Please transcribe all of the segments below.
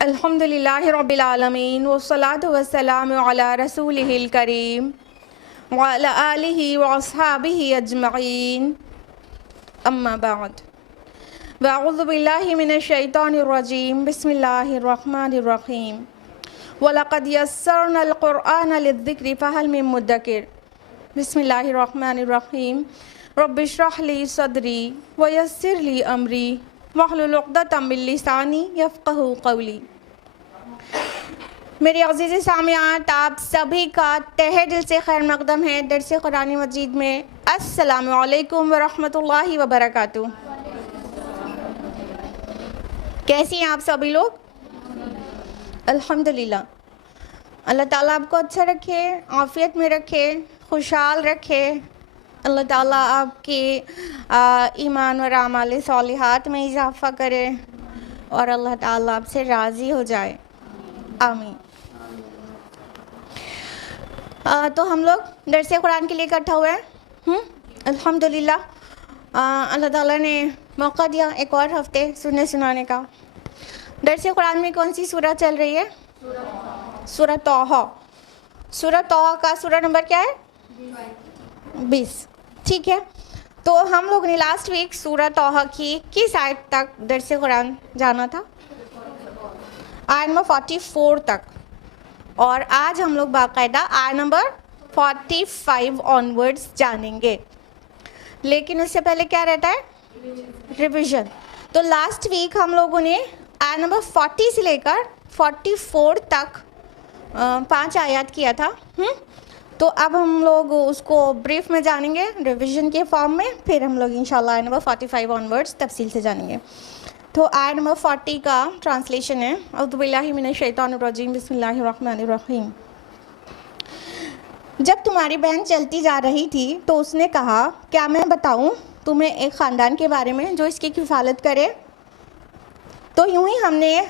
अल्हम्दुलिल्लाह रब्बिल आलमीन वस्सलातु वस्सलामु अला रसूलिहिल करीम व अला आलिहि व अस्हाबिहि अजमईन अम्मा बाद वअऊज़ु बिल्लाहि मिनश शैतानिर रजीम बिस्मिल्लाहिर रहमानिर रहीम व लक़द यस्सरनल क़ुरआन लिज़्ज़िक्रि फ़हल मिन मुद्दकिर बिस्मिल्लाहिर रहमानिर रहीम रब्बिश्रह ली सदरी व यस्सिर ली अमरी वहलुल उक़दतम मिन लिसानी यफ़क़हू क़ौली। मेरे अज़ीज़ सामियात, आप सभी का तहे दिल से खैर मक़दम है दर्स कुरान मजीद में। अस्सलामु अलैकुम व रहमतुल्लाहि व बरकातुहू। कैसी हैं आप सभी लोग? अल्हम्दुलिल्लाह। अल्लाह ताला आपको अच्छा रखे, आफ़ियत में रखे, खुशहाल रखे। अल्लाह ताला आपके ईमान और आमाल सालिहात में इजाफ़ा करे और अल्लाह ताला आपसे राज़ी हो जाए, आमीन। तो हम लोग दर्स कुरान के लिए इकट्ठा हुए हैं। अल्हम्दुलिल्लाह, अल्लाह ताला ने मौका दिया एक और हफ्ते सुनने सुनाने का। दर्स कुरान में कौन सी सूरह चल रही है? सूरह तौहा। सूरह तौहा का सूरह नंबर क्या है? 20। ठीक है, तो हम लोग ने लास्ट वीक सूरह तौहा की किस आयत तक दर्स कुरान जाना था? आयत नंबर 44 तक। और आज हम लोग बाकायदा आयत नंबर 45 ऑनवर्ड्स जानेंगे। लेकिन उससे पहले क्या रहता है? रिवीजन। तो लास्ट वीक हम लोगों ने आयत नंबर 40 से लेकर 44 तक 5 आयत किया था। तो अब हम लोग उसको ब्रीफ में जानेंगे रिवीजन के फॉर्म में, फिर हम लोग इंशाल्लाह आयत नंबर 45 ऑनवर्ड्स तफसील से जानेंगे। तो आयत नंबर 40 का ट्रांसलेशन है, औज़ु बिल्लाहि मिनश शैतानिर रजीम बिस्मिल्लाहिर रहमानिर रहीम। जब तुम्हारी बहन चलती जा रही थी तो उसने कहा, क्या मैं बताऊं तुम्हें एक ख़ानदान के बारे में जो इसकी किफ़ालत करे? तो यूं ही हमने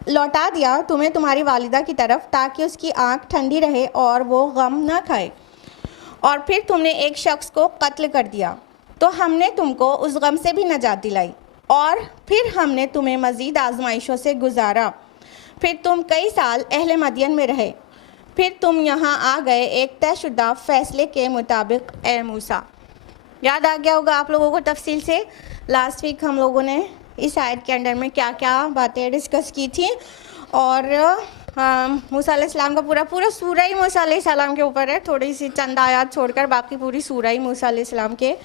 लौटा दिया तुम्हें तुम्हारी वालिदा की तरफ ताकि उसकी आँख ठंडी रहे और वो गम ना खाए। और फिर तुमने एक शख्स को कत्ल कर दिया तो हमने तुमको उस गम से भी नजात दिलाई और फिर हमने तुम्हें मज़ीद आजमाइशों से गुजारा। फिर तुम कई साल अहले मदियन में रहे, फिर तुम यहाँ आ गए एक तयशुदा फ़ैसले के मुताबिक ए मूसा। याद आ गया होगा आप लोगों को तफसील से। लास्ट वीक हम लोगों ने इस आयत के अंदर में क्या क्या बातें डिस्कस की थी और मूसा अलैहिस्सलाम का पूरा सूरह ही मूसा अलैहिस्सलाम के ऊपर है। थोड़ी सी चंद आयत छोड़कर बाकी पूरी सूरह ही मूसा अलैहिस्सलाम के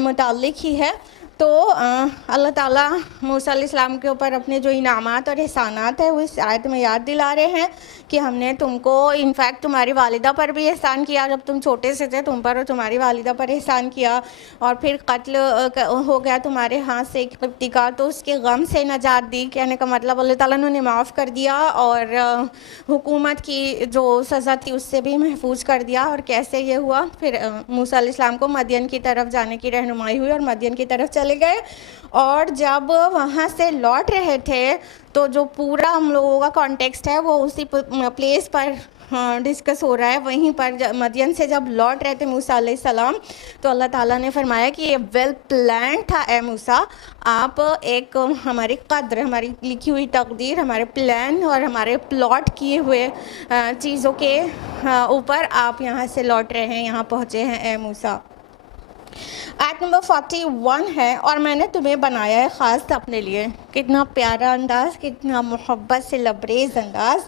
मुताल्लिक ही है। तो अल्लाह ताला मूसा अलैहिस्सलाम के ऊपर अपने जो इनामात और एहसानात है वो इस आयत में याद दिला रहे हैं कि हमने तुमको इनफैक्ट तुम्हारी वालिदा पर भी एहसान किया। जब तुम छोटे से थे तुम पर और तुम्हारी वालिदा पर एहसान किया और फिर कत्ल हो गया तुम्हारे हाथ से एक किब्ती का, तो उसके गम से नजात दी। कहने का मतलब अल्लाह ताला ने माफ़ कर दिया और हुकूमत की जो सज़ा थी उससे भी महफूज कर दिया। और कैसे ये हुआ? फिर मूसा अलैहिस्सलाम को मदियन की तरफ जाने की रहनुमाई हुई और मदियन की तरफ चले गए। और जब वहाँ से लौट रहे थे तो जो पूरा हम लोगों का कॉन्टेक्स्ट है वो उसी प्लेस पर डिस्कस हो रहा है। वहीं पर मदियन से जब लौट रहे थे मूसा अलैहिस्सलाम तो अल्लाह ताला ने फरमाया कि ये वेल प्लान था ए मूसा, आप एक हमारी कद्र, हमारी लिखी हुई तकदीर, हमारे प्लान और हमारे प्लॉट किए हुए चीज़ों के ऊपर आप यहाँ से लौट रहे हैं, यहाँ पहुँचे हैं ए मूसा। आयत नंबर 41 है, और मैंने तुम्हें बनाया है ख़ास अपने लिए। कितना प्यारा अंदाज़, कितना मोहब्बत से लबरेज़ अंदाज़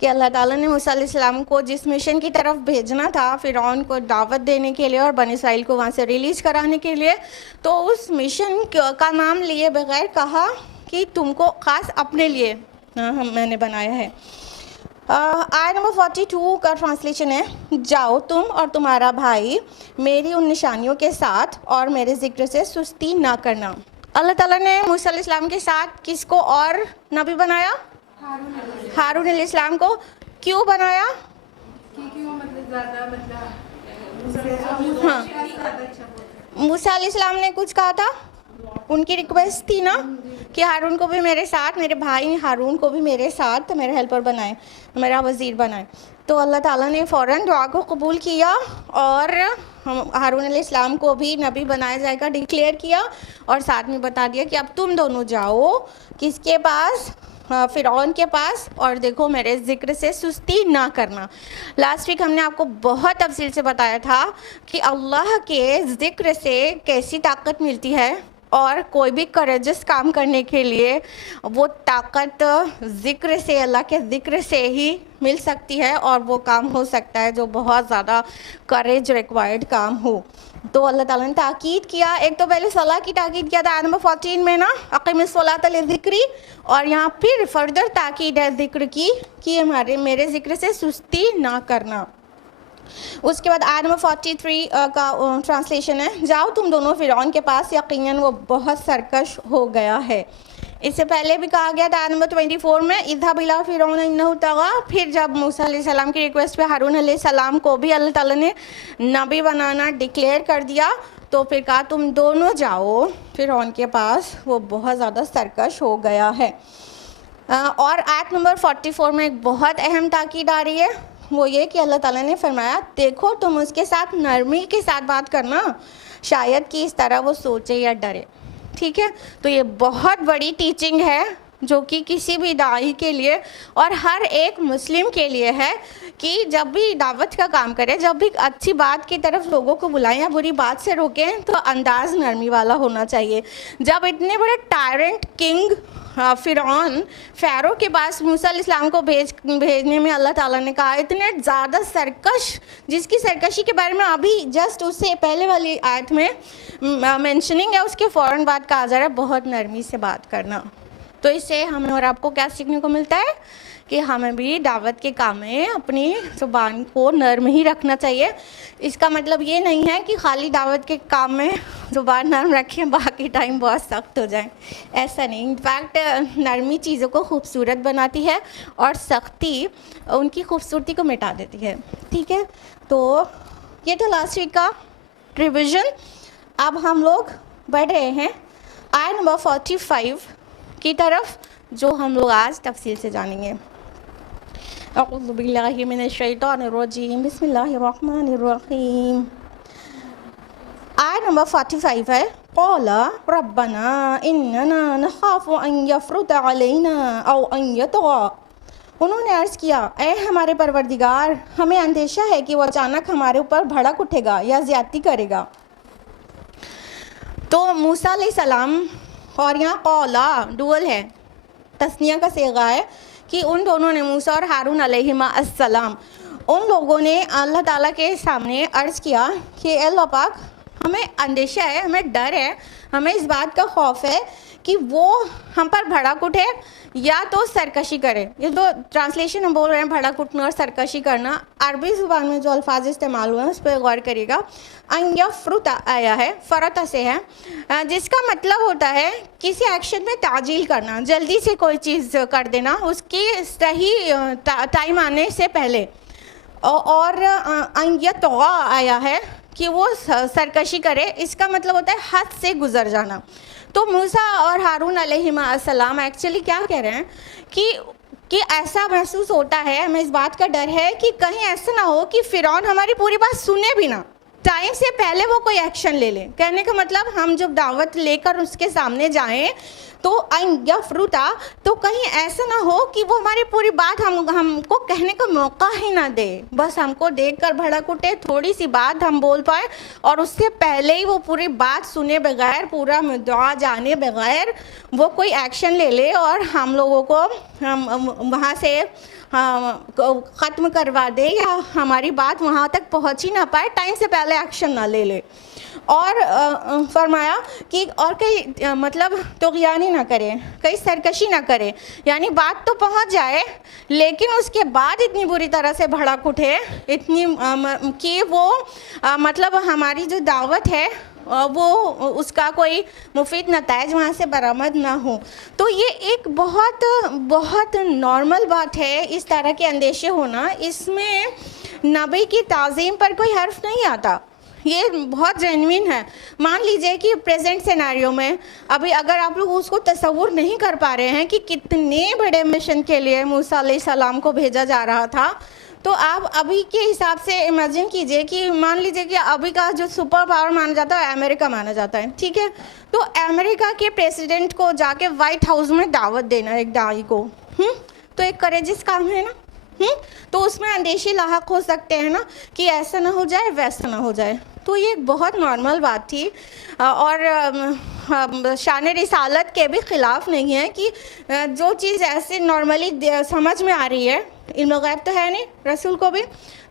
कि अल्लाह ताला ने मूसा अलैहिस्सलाम को जिस मिशन की तरफ भेजना था, फ़िरौन को दावत देने के लिए और बनी इसराइल को वहाँ से रिलीज़ कराने के लिए, तो उस मिशन का नाम लिए बगैर कहा कि तुमको ख़ास अपने लिए मैंने बनाया है। आयत नंबर 42 का ट्रांसलेशन है, जाओ तुम और तुम्हारा भाई मेरी उन निशानियों के साथ और मेरे जिक्र से सुस्ती ना करना। अल्लाह ताला ने मूसा अलैहिस्सलाम के साथ किसको और नबी बनाया? हारून अलैहिस्सलाम को। क्यों बनाया? क्योंकि वो मतलब ज़्यादा हाँ, मूसा अलैहिस्सलाम ने कुछ कहा था, उनकी रिक्वेस्ट थी ना कि हारून को भी मेरे साथ, मेरे भाई हारून को भी मेरे साथ मेरा हेल्पर बनाए, मेरा वज़ीर बनाए। तो अल्लाह ताला ने फ़ौरन दुआ को कबूल किया और हारून अलैहिस्सलाम को भी नबी बनाया जाएगा डिक्लेयर किया, और साथ में बता दिया कि अब तुम दोनों जाओ किसके पास? फ़िरौन के पास, और देखो मेरे ज़िक्र से सुस्ती ना करना। लास्ट वीक हमने आपको बहुत तफसील से बताया था कि अल्लाह के ज़िक्र से कैसी ताकत मिलती है, और कोई भी करेजस काम करने के लिए वो ताकत ज़िक्र से, अल्लाह के ज़िक्र से ही मिल सकती है, और वो काम हो सकता है जो बहुत ज़्यादा करेज रिक्वायर्ड काम हो। तो अल्लाह ताला ने ताकीद किया, एक तो पहले सलाह की ताकीद किया था आयत नंबर 14 में ना, अक़ीमिस्सलात लिज़िक्री, और यहाँ फिर फर्दर ताकीद है ज़िक्र की कि मेरे ज़िक्र से सुस्ती ना करना। उसके बाद आयत नंबर 43 का ट्रांसलेशन है, जाओ तुम दोनों फ़िरौन के पास, यकीनन वो बहुत सरकश हो गया है। इससे पहले भी कहा गया था आयत नंबर 24 में, इज़हब इला फ़िरौन इन्नहु तग़ा। फिर जब मूसा अलैहिस्सलाम की रिक्वेस्ट पे हारून अलैहिस्सलाम को भी अल्लाह ताला ने नबी बनाना डिक्लेयर कर दिया, तो फिर कहा तुम दोनों जाओ फ़िरौन के पास, वो बहुत ज़्यादा सरकश हो गया है। और आयत नंबर 44 में एक बहुत अहम ताकीद आ रही है, वो ये कि अल्लाह ताला ने फरमाया, देखो तुम उसके साथ नरमी के साथ बात करना, शायद कि इस तरह वो सोचे या डरे। ठीक है, तो ये बहुत बड़ी टीचिंग है जो कि किसी भी दाई के लिए और हर एक मुस्लिम के लिए है कि जब भी दावत का काम करें, जब भी अच्छी बात की तरफ लोगों को बुलाएं या बुरी बात से रोकें, तो अंदाज़ नरमी वाला होना चाहिए। जब इतने बड़े टायरेंट किंग फ़िरौन के पास मूसा अलैहिस्सलाम को भेजने में अल्लाह ताला ने कहा, इतने ज़्यादा सरकश, जिसकी सरकशी के बारे में अभी जस्ट उससे पहले वाली आयत में मेंशनिंग है, उसके फ़ौरन बाद कहा जा रहा है बहुत नरमी से बात करना। तो इससे हमें और आपको क्या सीखने को मिलता है कि हमें भी दावत के काम में अपनी ज़ुबान को नर्म ही रखना चाहिए। इसका मतलब ये नहीं है कि खाली दावत के काम में ज़ुबान नर्म रखें, बाकी टाइम बहुत सख्त हो जाए, ऐसा नहीं। इनफैक्ट नरमी चीज़ों को खूबसूरत बनाती है और सख्ती उनकी खूबसूरती को मिटा देती है। ठीक है, तो ये था लास्ट वीक का रिविज़न। अब हम लोग बढ़ रहे हैं आयत नंबर 45 की तरफ, जो हम लोग आज तफसील से जानेंगे। अऊज़ु बिल्लाहि मिनश शैतानिर रजीम, बिस्मिल्लाहिर्रहमानिर रहीम। आयत नंबर 45 है, क़ाला रब्बना इन्नना नख़ाफ़ु अन यफ़्रुत अलैना औ अन यतग़ा। उन्होंने अर्ज़ किया, ए हमारे परवरदिगार, हमें अंदेशा है कि वो अचानक हमारे ऊपर भड़क उठेगा या ज़्यादती करेगा। तो मूसा अलैहिस्सलाम, और यहाँ क़ौला डुअल है, तस्निया का सेगा है कि उन दोनों ने, मूसा और हारून अलैहिमा अस्सलाम, उन लोगों ने अल्लाह ताला के सामने अर्ज़ किया कि अल्लाह पाक, हमें अंदेशा है, हमें डर है, हमें इस बात का खौफ है कि वो हम पर भड़क उठे या तो सरकशी करे। ये दो ट्रांसलेशन हम बोल रहे हैं, भड़क उठना और सरकशी करना। अरबी ज़ुबान में जो अल्फाज इस्तेमाल हुए हैं उस पर गौर करिएगा। अन यफ़्रुत आया है, फ़रत से है, जिसका मतलब होता है किसी एक्शन में ताजील करना, जल्दी से कोई चीज़ कर देना उसकी सही टाइम आने से पहले। और अन यतग़ा आया है कि वो सरकशी करे, इसका मतलब होता है हद से गुज़र जाना। तो मूसा और हारून अलैहिमा अस्सलाम एक्चुअली क्या कह रहे हैं कि ऐसा महसूस होता है, हमें इस बात का डर है कि कहीं ऐसा ना हो कि फ़िरौन हमारी पूरी बात सुने भी ना, टाइम से पहले वो कोई एक्शन ले ले। कहने का मतलब हम जब दावत लेकर उसके सामने जाएं तो यफ़्रुता, तो कहीं ऐसा ना हो कि वो हमारी पूरी बात हमको कहने का मौका ही ना दे, बस हमको देखकर भड़क उठे, थोड़ी सी बात हम बोल पाए और उससे पहले ही वो पूरी बात सुने बगैर, पूरा मुद्दा जाने बगैर वो कोई एक्शन ले ले और हम लोगों को वहाँ से ख़त्म करवा दे या हमारी बात वहाँ तक पहुँच ही ना पाए, टाइम से पहले एक्शन ना ले ले। और फरमाया कि और कहीं मतलब तुग़यानी ना करे, कहीं सरकशी ना करे, यानी बात तो पहुंच जाए लेकिन उसके बाद इतनी बुरी तरह से भड़क उठे इतनी कि वो मतलब हमारी जो दावत है वो उसका कोई मुफीद नताइज वहाँ से बरामद ना हो। तो ये एक बहुत बहुत नॉर्मल बात है इस तरह के अंदेशे होना, इसमें नबी की ताज़ीम पर कोई हर्फ नहीं आता, ये बहुत जेन्युइन है। मान लीजिए कि प्रेजेंट सिनेरियो में अभी अगर आप लोग उसको तसव्वुर नहीं कर पा रहे हैं कि कितने बड़े मिशन के लिए मूसा अलैहिस्सलाम को भेजा जा रहा था, तो आप अभी के हिसाब से इमेजिन कीजिए कि मान लीजिए कि अभी का जो सुपर पावर माना जाता है अमेरिका माना जाता है, ठीक है। तो अमेरिका के प्रेसिडेंट को जाके वाइट हाउस में दावत देना एक दाई को, तो एक करेजिस काम है ना। तो उसमें अंदेशे लाहक हो सकते हैं ना कि ऐसा ना हो जाए वैसा ना हो जाए। तो ये एक बहुत नॉर्मल बात थी और शान रिसालत के भी ख़िलाफ़ नहीं है कि जो चीज़ ऐसे नॉर्मली समझ में आ रही है, इल्म गैब तो है नहीं रसूल को भी,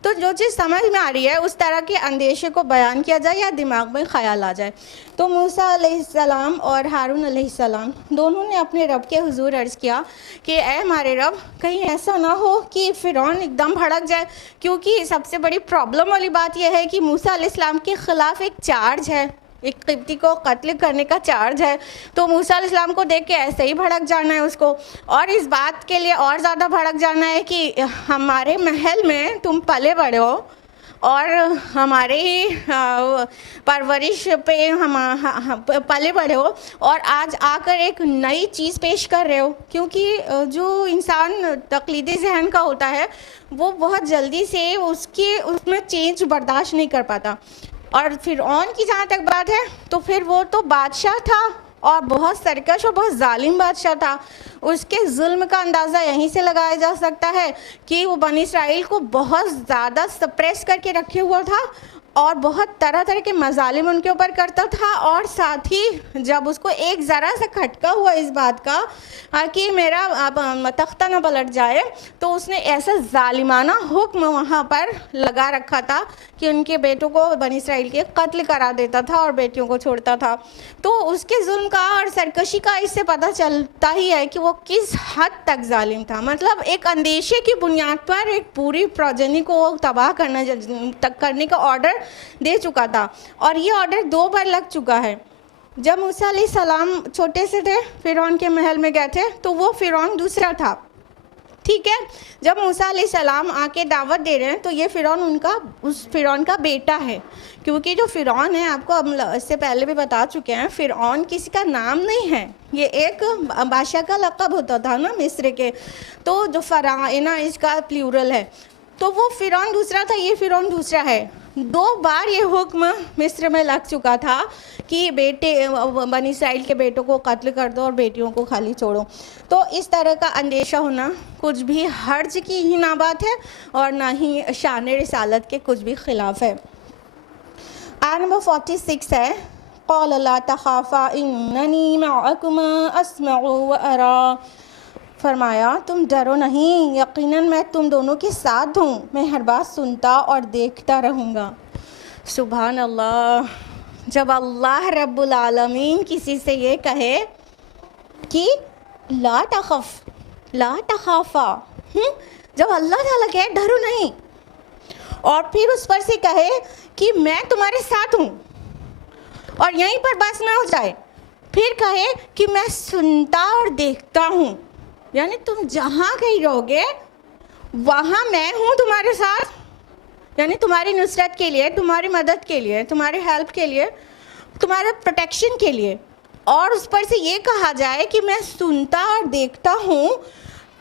तो जो चीज़ समझ में आ रही है उस तरह के अंदेशे को बयान किया जाए या दिमाग में ख़याल आ जाए। तो मूसा अलैहिस्सलाम और हारून अलैहिस्सलाम दोनों ने अपने रब के हुजूर अर्ज़ किया कि ए हमारे रब, कहीं ऐसा ना हो कि फ़िरौन एकदम भड़क जाए, क्योंकि सबसे बड़ी प्रॉब्लम वाली बात यह है कि मूसा अलैहिस्सलाम के ख़िलाफ़ एक चार्ज है, एक क़िब्ती को कत्ल करने का चार्ज है। तो मूसा अलैहिस्सलाम को देख के ऐसे ही भड़क जाना है उसको, और इस बात के लिए और ज़्यादा भड़क जाना है कि हमारे महल में तुम पले बड़े हो और हमारे परवरिश पे हम पले बड़े हो और आज आकर एक नई चीज़ पेश कर रहे हो। क्योंकि जो इंसान तकलीदी जहन का होता है वो बहुत जल्दी से उसमें चेंज बर्दाश्त नहीं कर पाता। और फ़िरऔन की जहाँ तक बात है तो फिर वो तो बादशाह था और बहुत सरकश और बहुत जालिम बादशाह था। उसके जुल्म का अंदाज़ा यहीं से लगाया जा सकता है कि वो बनी इसराइल को बहुत ज़्यादा सप्रेस करके रखे हुआ था और बहुत तरह तरह के मजालिम उनके ऊपर करता था। और साथ ही जब उसको एक ज़रा सा खटका हुआ इस बात का कि मेरा तख्ता न पलट जाए, तो उसने ऐसा जालिमाना हुक्म वहाँ पर लगा रखा था कि उनके बेटों को बनी इसराइल के कत्ल करा देता था और बेटियों को छोड़ता था। तो उसके जुल्म का और सरकशी का इससे पता चलता ही है कि वो किस हद तक जालिम था। मतलब एक अंदेशे की बुनियाद पर एक पूरी प्रोजेनी को तबाह करने का ऑर्डर दे चुका था और ये ऑर्डर 2 बार लग चुका है। जब मूसा अलैहिस्सलाम छोटे से थे, फ़िरौन के महल में गए थे, तो वो फ़िरौन दूसरा था, ठीक है। जब मूसा अलैहिस्सलाम आके दावत दे रहे हैं तो ये उस फ़िरौन का बेटा है, क्योंकि जो फ़िरौन है आपको हम इससे पहले भी बता चुके हैं, फ़िरौन किसी का नाम नहीं है, ये एक बादशाह का लक़ब होता था ना मिस्र के। तो जो फ़राइना इसका प्लूरल है, तो वो फ़िरौन दूसरा था, ये फ़िरौन दूसरा है। 2 बार ये हुक्म मिस्र में लग चुका था कि बनी इसराइल के बेटों को कत्ल कर दो और बेटियों को खाली छोड़ो। तो इस तरह का अंदेशा होना कुछ भी हर्ज की ही ना बात है और ना ही शान रिसालत के कुछ भी ख़िलाफ़ है। आयत नंबर 46 है, क़ाल ला तख़ाफ़ा इन्ननी मअकुमा अस्मअु व अरा। फरमाया तुम डरो नहीं, यकीनन मैं तुम दोनों के साथ हूँ, मैं हर बात सुनता और देखता रहूँगा। सुभान अल्लाह। जब अल्लाह रब्बुल आलमीन किसी से ये कहे कि ला तख़ाफ़ा, जब अल्लाह ताला कहे डरो नहीं, और फिर उस पर से कहे कि मैं तुम्हारे साथ हूँ, और यहीं पर बस ना हो जाए, फिर कहे कि मैं सुनता और देखता हूँ, यानी तुम जहाँ कहीं रहोगे वहाँ मैं हूँ तुम्हारे साथ, यानी तुम्हारी नुसरत के लिए, तुम्हारी मदद के लिए, तुम्हारे हेल्प के लिए, तुम्हारे प्रोटेक्शन के लिए। और उस पर से ये कहा जाए कि मैं सुनता और देखता हूँ,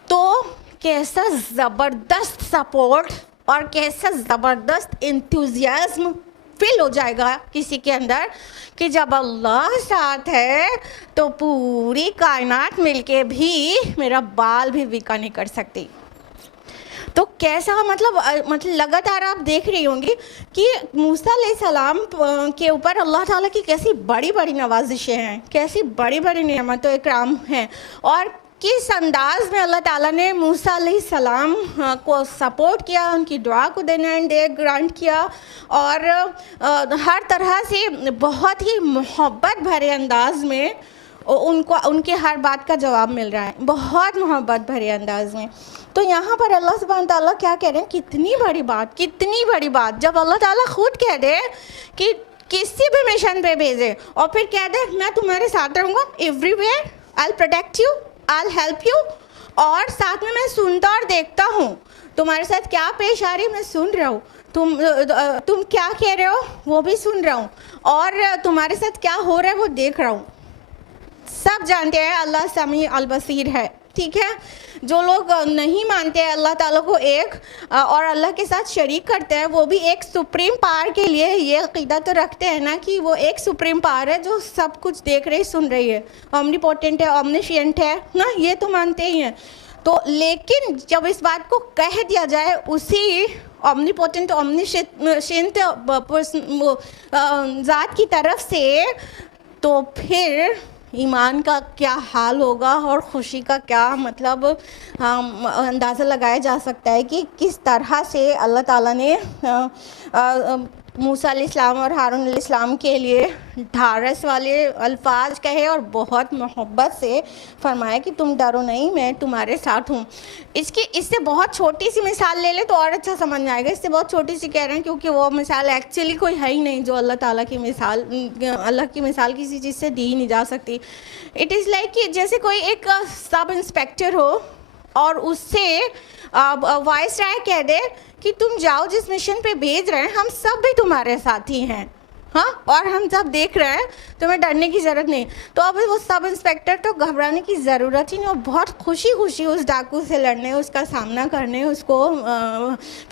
तो कैसा ज़बरदस्त सपोर्ट और कैसा ज़बरदस्त इंथुजियाज्म फील हो जाएगा किसी के अंदर कि जब अल्लाह साथ है तो पूरी कायनात मिलके भी मेरा बाल भी बिका नहीं कर सकती। तो कैसा मतलब लगातार आप देख रही होंगी कि मूसा अलैहिस्सलाम के ऊपर अल्लाह ताला की कैसी बड़ी बड़ी नवाजिशें हैं, कैसी बड़ी बड़ी नेमतों इकराम हैं, और किस अंदाज में अल्लाह ताला ने मूसा अलैहिस्सलाम को सपोर्ट किया, उनकी दुआ को देना एंड ग्रांट किया, और हर तरह से बहुत ही मोहब्बत भरे अंदाज में उनको उनके हर बात का जवाब मिल रहा है, बहुत मोहब्बत भरे अंदाज में। तो यहाँ पर अल्लाह सुब्हान ताला क्या कह रहे हैं, कितनी बड़ी बात, कितनी बड़ी बात, जब अल्लाह ताला खुद कह दे कि किसी भी मिशन पे भेजे और फिर कह दे मैं तुम्हारे साथ रहूँगा everywhere, I will protect you, I will help you, और साथ में मैं सुनता और देखता हूँ तुम्हारे साथ क्या पेश आ रही है, मैं सुन रहा हूँ, तुम क्या कह रहे हो वो भी सुन रहा हूँ, और तुम्हारे साथ क्या हो रहा है वो देख रहा हूँ। सब जानते हैं अल्लाह समी अल बसीर है, ठीक है। जो लोग नहीं मानते हैं अल्लाह ताला को एक और अल्लाह के साथ शरीक करते हैं, वो भी एक सुप्रीम पावर के लिए ये अक़ीदा तो रखते हैं ना कि वो एक सुप्रीम पावर है जो सब कुछ देख रही सुन रही है, ओमनीपोटेंट है, ओमनीशिएंट है ना, ये तो मानते ही हैं। तो लेकिन जब इस बात को कह दिया जाए उसी ओमनीपोटेंट ओमनीशिएंट ज़ात की तरफ से, तो फिर ईमान का क्या हाल होगा और ख़ुशी का क्या मतलब अंदाज़ा लगाया जा सकता है कि किस तरह से अल्लाह ताला ने मूसा अलैहिस्सलाम और हारून अलैहिस्सलाम के लिए ढारस वाले अल्फाज कहे और बहुत मोहब्बत से फरमाया कि तुम डरो नहीं, मैं तुम्हारे साथ हूँ। इससे बहुत छोटी सी मिसाल ले ले तो और अच्छा समझ में आएगा। इससे बहुत छोटी सी कह रहे हैं क्योंकि वो मिसाल एक्चुअली कोई है ही नहीं जो अल्लाह ताला की मिसाल, अल्लाह की मिसाल किसी चीज़ से दी ही नहीं जा सकती। इट इज़ लाइक कि जैसे कोई एक सब इंस्पेक्टर हो और उससे वाइस राय कह दे कि तुम जाओ जिस मिशन पे भेज रहे हैं हम सब भी तुम्हारे साथ ही हैं, हाँ, और हम सब देख रहे हैं, तुम्हें डरने की ज़रूरत नहीं। तो अब वो सब इंस्पेक्टर तो घबराने की ज़रूरत ही नहीं, और बहुत खुशी खुशी उस डाकू से लड़ने, उसका सामना करने, उसको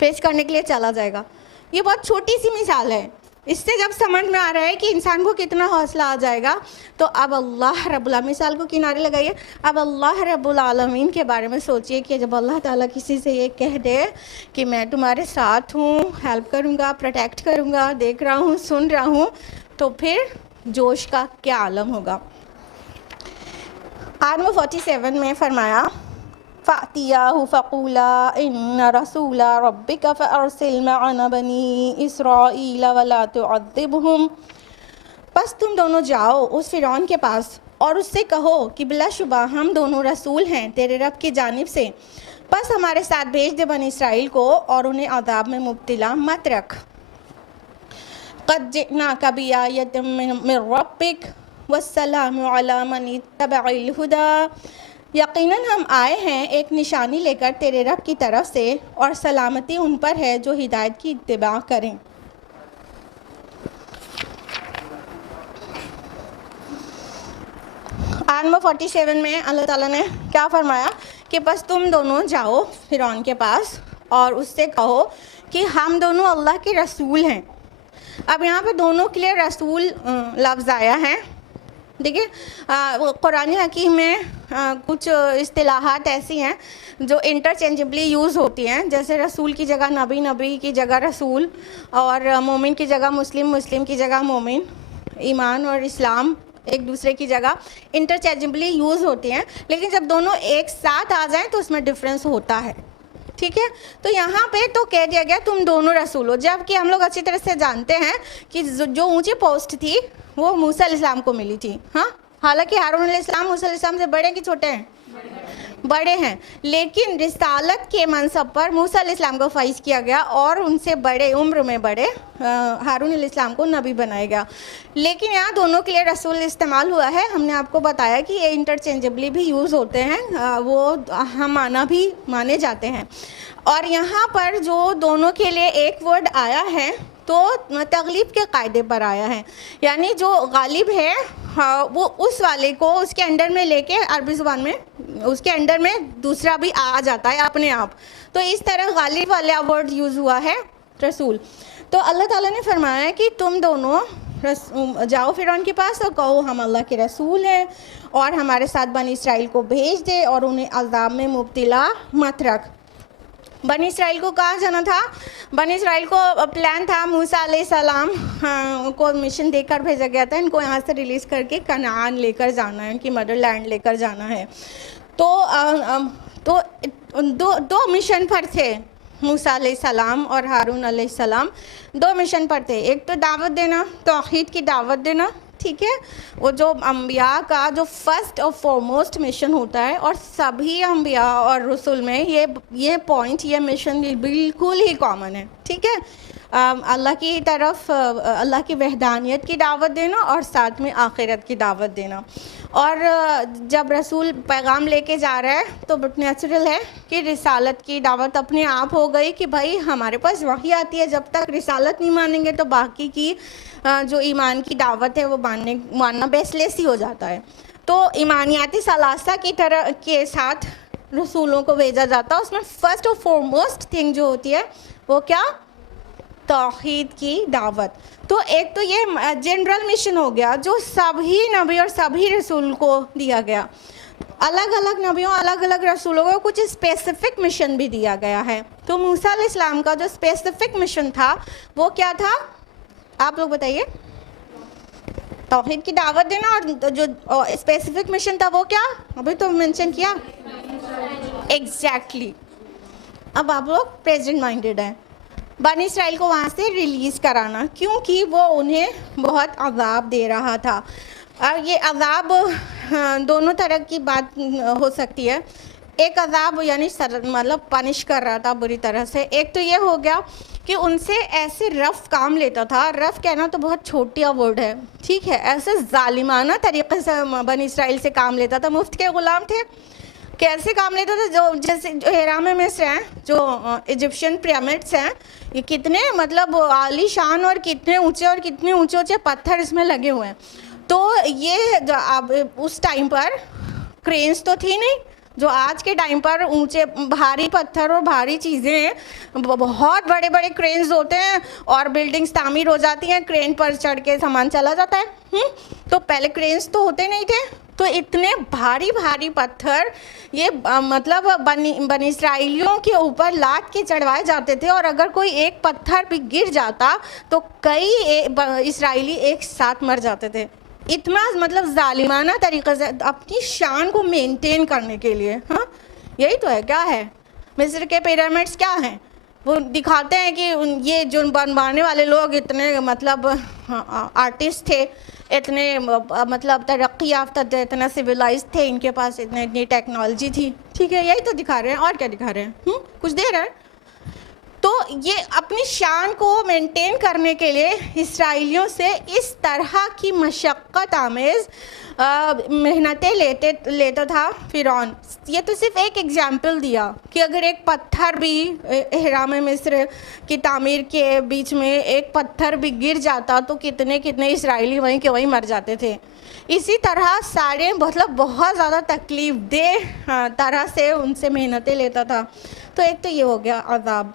फेस करने के लिए चला जाएगा। ये बहुत छोटी सी मिसाल है। इससे जब समझ में आ रहा है कि इंसान को कितना हौसला आ जाएगा, तो अब अल्लाह रब्बुल आलमीन, मिसाल को किनारे लगाइए, अब अल्लाह रब्बुल आलमीन के बारे में सोचिए कि जब अल्लाह ताला किसी से ये कह दे कि मैं तुम्हारे साथ हूँ, हेल्प करूँगा, प्रोटेक्ट करूँगा, देख रहा हूँ, सुन रहा हूँ, तो फिर जोश का क्या आलम होगा। आयत 47 में फरमाया फ़ातियाहु फ़क़ूला इन्ना रसूला रब्बिका फ़अरसिल मअना बनी इसराईल वला तुअज़्ज़िबहुम। बस तुम दोनों जाओ उस फ़िरौन के पास और उससे कहो कि बिलाशुबा हम दोनों रसूल हैं तेरे रब की जानिब से, बस हमारे साथ भेज दे बनी इसराइल को और उन्हें अज़ाब में मुब्तला मत रख। क़द जिअनाका बिआयतिन मिन रब्बिक वस्सलामु अला मन इत्तबअल हुदा। यकीनन हम आए हैं एक निशानी लेकर तेरे रब की तरफ से और सलामती उन पर है जो हिदायत की इत्तिबा करें। आयत नंबर 47 में अल्लाह ताला ने क्या फरमाया कि बस तुम दोनों जाओ फ़िरौन के पास और उससे कहो कि हम दोनों अल्लाह के रसूल हैं। अब यहाँ पे दोनों के लिए रसूल लफ्ज़ आया है। देखिए कुरान हकीम में कुछ इस्तिलाहात ऐसी हैं जो इंटरचेंजेबली यूज़ होती हैं, जैसे रसूल की जगह नबी, नबी की जगह रसूल, और मोमिन की जगह मुस्लिम, मुस्लिम की जगह मोमिन, ईमान और इस्लाम एक दूसरे की जगह इंटरचेंजेबली यूज़ होती हैं, लेकिन जब दोनों एक साथ आ जाएं तो उसमें डिफरेंस होता है, ठीक है। तो यहाँ पे तो कह दिया गया तुम दोनों रसूल हो, जबकि हम लोग अच्छी तरह से जानते हैं कि जो ऊंची पोस्ट थी वो मूसा अलैहिस्सलाम को मिली थी, हाँ। हालांकि हारून अलैहिस्सलाम मूसा अलैहिस्सलाम से बड़े कि छोटे हैं? बड़े हैं, लेकिन रिसालत के मनसब पर मूसा अलैहिस्सलाम को फ़ाइज़ किया गया और उनसे बड़े, उम्र में बड़े हारून अलैहिस्सलाम को नबी बनाया गया। लेकिन यहाँ दोनों के लिए रसूल इस्तेमाल हुआ है। हमने आपको बताया कि ये इंटरचेंजेबली भी यूज़ होते हैं, वो हम माना भी माने जाते हैं। और यहाँ पर जो दोनों के लिए एक वर्ड आया है तो तगलीब के कायदे पर आया है, यानी जो गालिब है हाँ, वो उस वाले को उसके अंडर में लेके, अरबी ज़ुबान में उसके अंडर में दूसरा भी आ जाता है अपने आप, तो इस तरह गालिब वाला वर्ड यूज़ हुआ है रसूल। तो अल्लाह ताला ने फरमाया है कि तुम दोनों जाओ फ़िरौन के पास और कहो हम अल्लाह के रसूल हैं और हमारे साथ बनी इसराइल को भेज दे और उन्हें अज़ाब में मुब्तला मत रख। बनी इसराइल को कहाँ जाना था? बनी इसराइल को प्लान था मूसा अलैहिस्सलाम को मिशन देकर भेजा गया था, इनको यहाँ से रिलीज़ करके कनान लेकर जाना है, इनकी मदरलैंड लेकर जाना है। तो दो मिशन पर थे, मूसा अलैहिस्सलाम और हारून अलैहिस्सलाम, दो मिशन पर थे। एक तो दावत देना, तौहीद की दावत देना, ठीक है। वो जो अम्बिया का जो फर्स्ट और फॉरमोस्ट मिशन होता है, और सभी अम्बिया और रसूल में ये पॉइंट, ये मिशन बिल्कुल ही कॉमन है, ठीक है। अल्लाह की तरफ, अल्लाह की वहदानियत की दावत देना और साथ में आखिरत की दावत देना। और जब रसूल पैगाम लेके जा रहा है तो नेचुरल है कि रिसालत की दावत अपने आप हो गई कि भाई हमारे पास वही आती है, जब तक रिसालत नहीं मानेंगे तो बाकी की जो ईमान की दावत है वो मानना बेसलेस ही हो जाता है। तो ईमानियाती सलासा की तरह के साथ रसूलों को भेजा जाता है। उसमें फ़र्स्ट और फॉरमोस्ट थिंग जो होती है वो क्या, तौहीद की दावत। तो एक तो ये जनरल मिशन हो गया जो सभी नबी और सभी रसूल को दिया गया। अलग अलग नबियों, अलग अलग रसूलों को कुछ स्पेसिफिक मिशन भी दिया गया है। तो मूसा अलैहिस्सलाम का जो स्पेसिफिक मिशन था वो क्या था, आप लोग बताइए। तौहीद की दावत देना, और जो स्पेसिफिक मिशन था वो क्या, अभी तो मेंशन किया, एग्जैक्टली। अब आप लोग प्रेजेंट माइंडेड हैं। बनी इसराइल को वहाँ से रिलीज़ कराना, क्योंकि वो उन्हें बहुत अज़ाब दे रहा था। और ये अज़ाब दोनों तरह की बात हो सकती है। एक अज़ाब यानी मतलब पनिश कर रहा था बुरी तरह से। एक तो ये हो गया कि उनसे ऐसे रफ़ काम लेता था, रफ़ कहना तो बहुत छोटा वर्ड है, ठीक है, ऐसे ज़ालिमाना तरीक़े से बनी इसराइल से काम लेता था। मुफ्त के ग़ुलाम थे, कैसे काम लेता था, जो जैसे जो हिराम मिस्र हैं, जो इजिप्शियन पिरामिड्स हैं, ये कितने मतलब आलीशान और कितने ऊंचे ऊंचे पत्थर इसमें लगे हुए हैं। तो ये अब उस टाइम पर क्रेन्स तो थी नहीं, जो आज के टाइम पर ऊंचे भारी पत्थर और भारी चीज़ें, बहुत बड़े बड़े क्रेन्स होते हैं और बिल्डिंग्स तामीर हो जाती हैं, क्रेन पर चढ़ के सामान चला जाता है। तो पहले क्रेन्स तो होते नहीं थे, तो इतने भारी भारी पत्थर ये मतलब बनी इसराइलियों के ऊपर लाद के चढ़वाए जाते थे। और अगर कोई एक पत्थर भी गिर जाता तो कई इसराइली एक साथ मर जाते थे। इतना मतलब जालिमाना तरीक़े से अपनी शान को मेंटेन करने के लिए। हाँ, यही तो है। क्या है मिस्र के पिरामिड्स, क्या हैं वो दिखाते हैं कि ये जो बनवाने वाले लोग इतने मतलब आर्टिस्ट थे, इतने मतलब तरक्की याफ्ता थे, इतना सिविलाइज थे, इनके पास इतनी टेक्नोलॉजी थी, ठीक है, यही तो दिखा रहे हैं। और क्या दिखा रहे हैं, कुछ दे रहे हैं। तो ये अपनी शान को मेंटेन करने के लिए इसराइलियों से इस तरह की मशक्क़त आमेज़ मेहनतें लेता था फ़िरौन। ये तो सिर्फ एक एग्जाम्पल दिया कि अगर एक पत्थर भी हिराम मिस्र की तामीर के बीच में एक पत्थर भी गिर जाता तो कितने कितने इसराइली वहीं के वहीं मर जाते थे। इसी तरह सारे मतलब बहुत ज़्यादा तकलीफ़ दे तरह से उनसे मेहनतें लेता था। तो एक तो ये हो गया अज़ाब।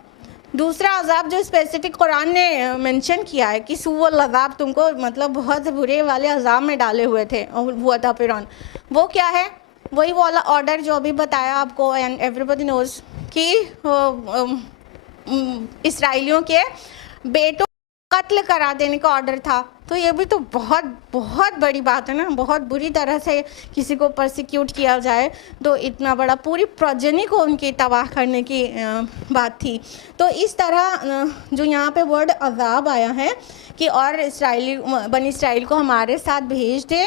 दूसरा अज़ाब जो स्पेसिफिक कुरान ने मेंशन किया है कि सूअल अज़ाब, तुमको मतलब बहुत बुरे वाले अज़ाब में डाले हुआ था फ़िरौन, वो क्या है, वही वाला ऑर्डर जो अभी बताया आपको, एंड एवरीबॉडी नोज़ कि इसराइलियों के बेटों कत्ल करा देने का ऑर्डर था। तो ये भी तो बहुत बहुत बड़ी बात है ना, बहुत बुरी तरह से किसी को परसिक्यूट किया जाए तो इतना बड़ा, पूरी प्रजनी को उनकी तबाह करने की बात थी। तो इस तरह जो यहाँ पे वर्ड अज़ाब आया है कि और बनी इसराइल को हमारे साथ भेज दे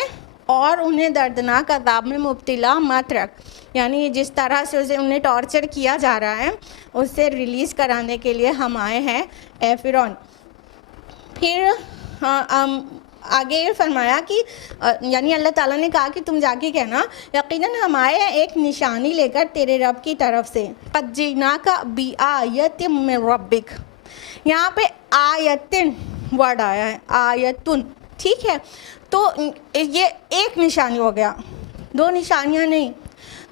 और उन्हें दर्दनाक अज़ाब में मुब्तला मत रख, यानी जिस तरह से उसे उन्हें टॉर्चर किया जा रहा है उससे रिलीज़ कराने के लिए हम आए हैं ए फ़िरौन। फिर आगे ये फरमाया कि यानी अल्लाह ताला ने कहा कि तुम जाके कहना यकीनन हम आए हैं एक निशानी लेकर तेरे रब की तरफ से, क़द जिनाका बि आयतिन मिन रब्बिक। यहाँ पे आयतिन वर्ड आया है, आयतुन, ठीक है। तो ये एक निशानी हो गया, दो निशानियाँ नहीं।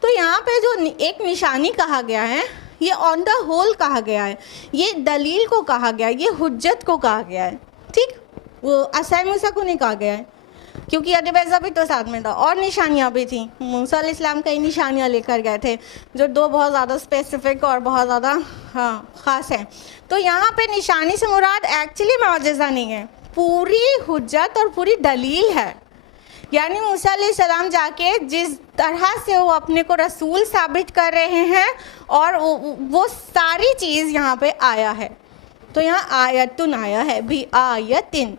तो यहाँ पे जो एक निशानी कहा गया है ये ऑन द होल कहा गया है, ये दलील को कहा गया है, ये हुज्जत को कहा गया है, ठीक। वो असाई मूसा को नहीं कहा गया है क्योंकि अदबैज़ा भी तो साथ में था और निशानियाँ भी थी। मूसा अलैहिस्सलाम कई निशानियाँ लेकर गए थे जो दो बहुत ज़्यादा स्पेसिफिक और बहुत ज़्यादा ख़ास हैं। तो यहाँ पे निशानी से मुराद एक्चुअली मुआजिज़ा नहीं है, पूरी हुज्जत और पूरी दलील है। यानी मूसा अलैहिस्सलाम जाके जिस तरह से वो अपने को रसूल साबित कर रहे हैं और वो सारी चीज़ यहाँ पे आया है। तो यहाँ आयतुन आया है भी, आयतिन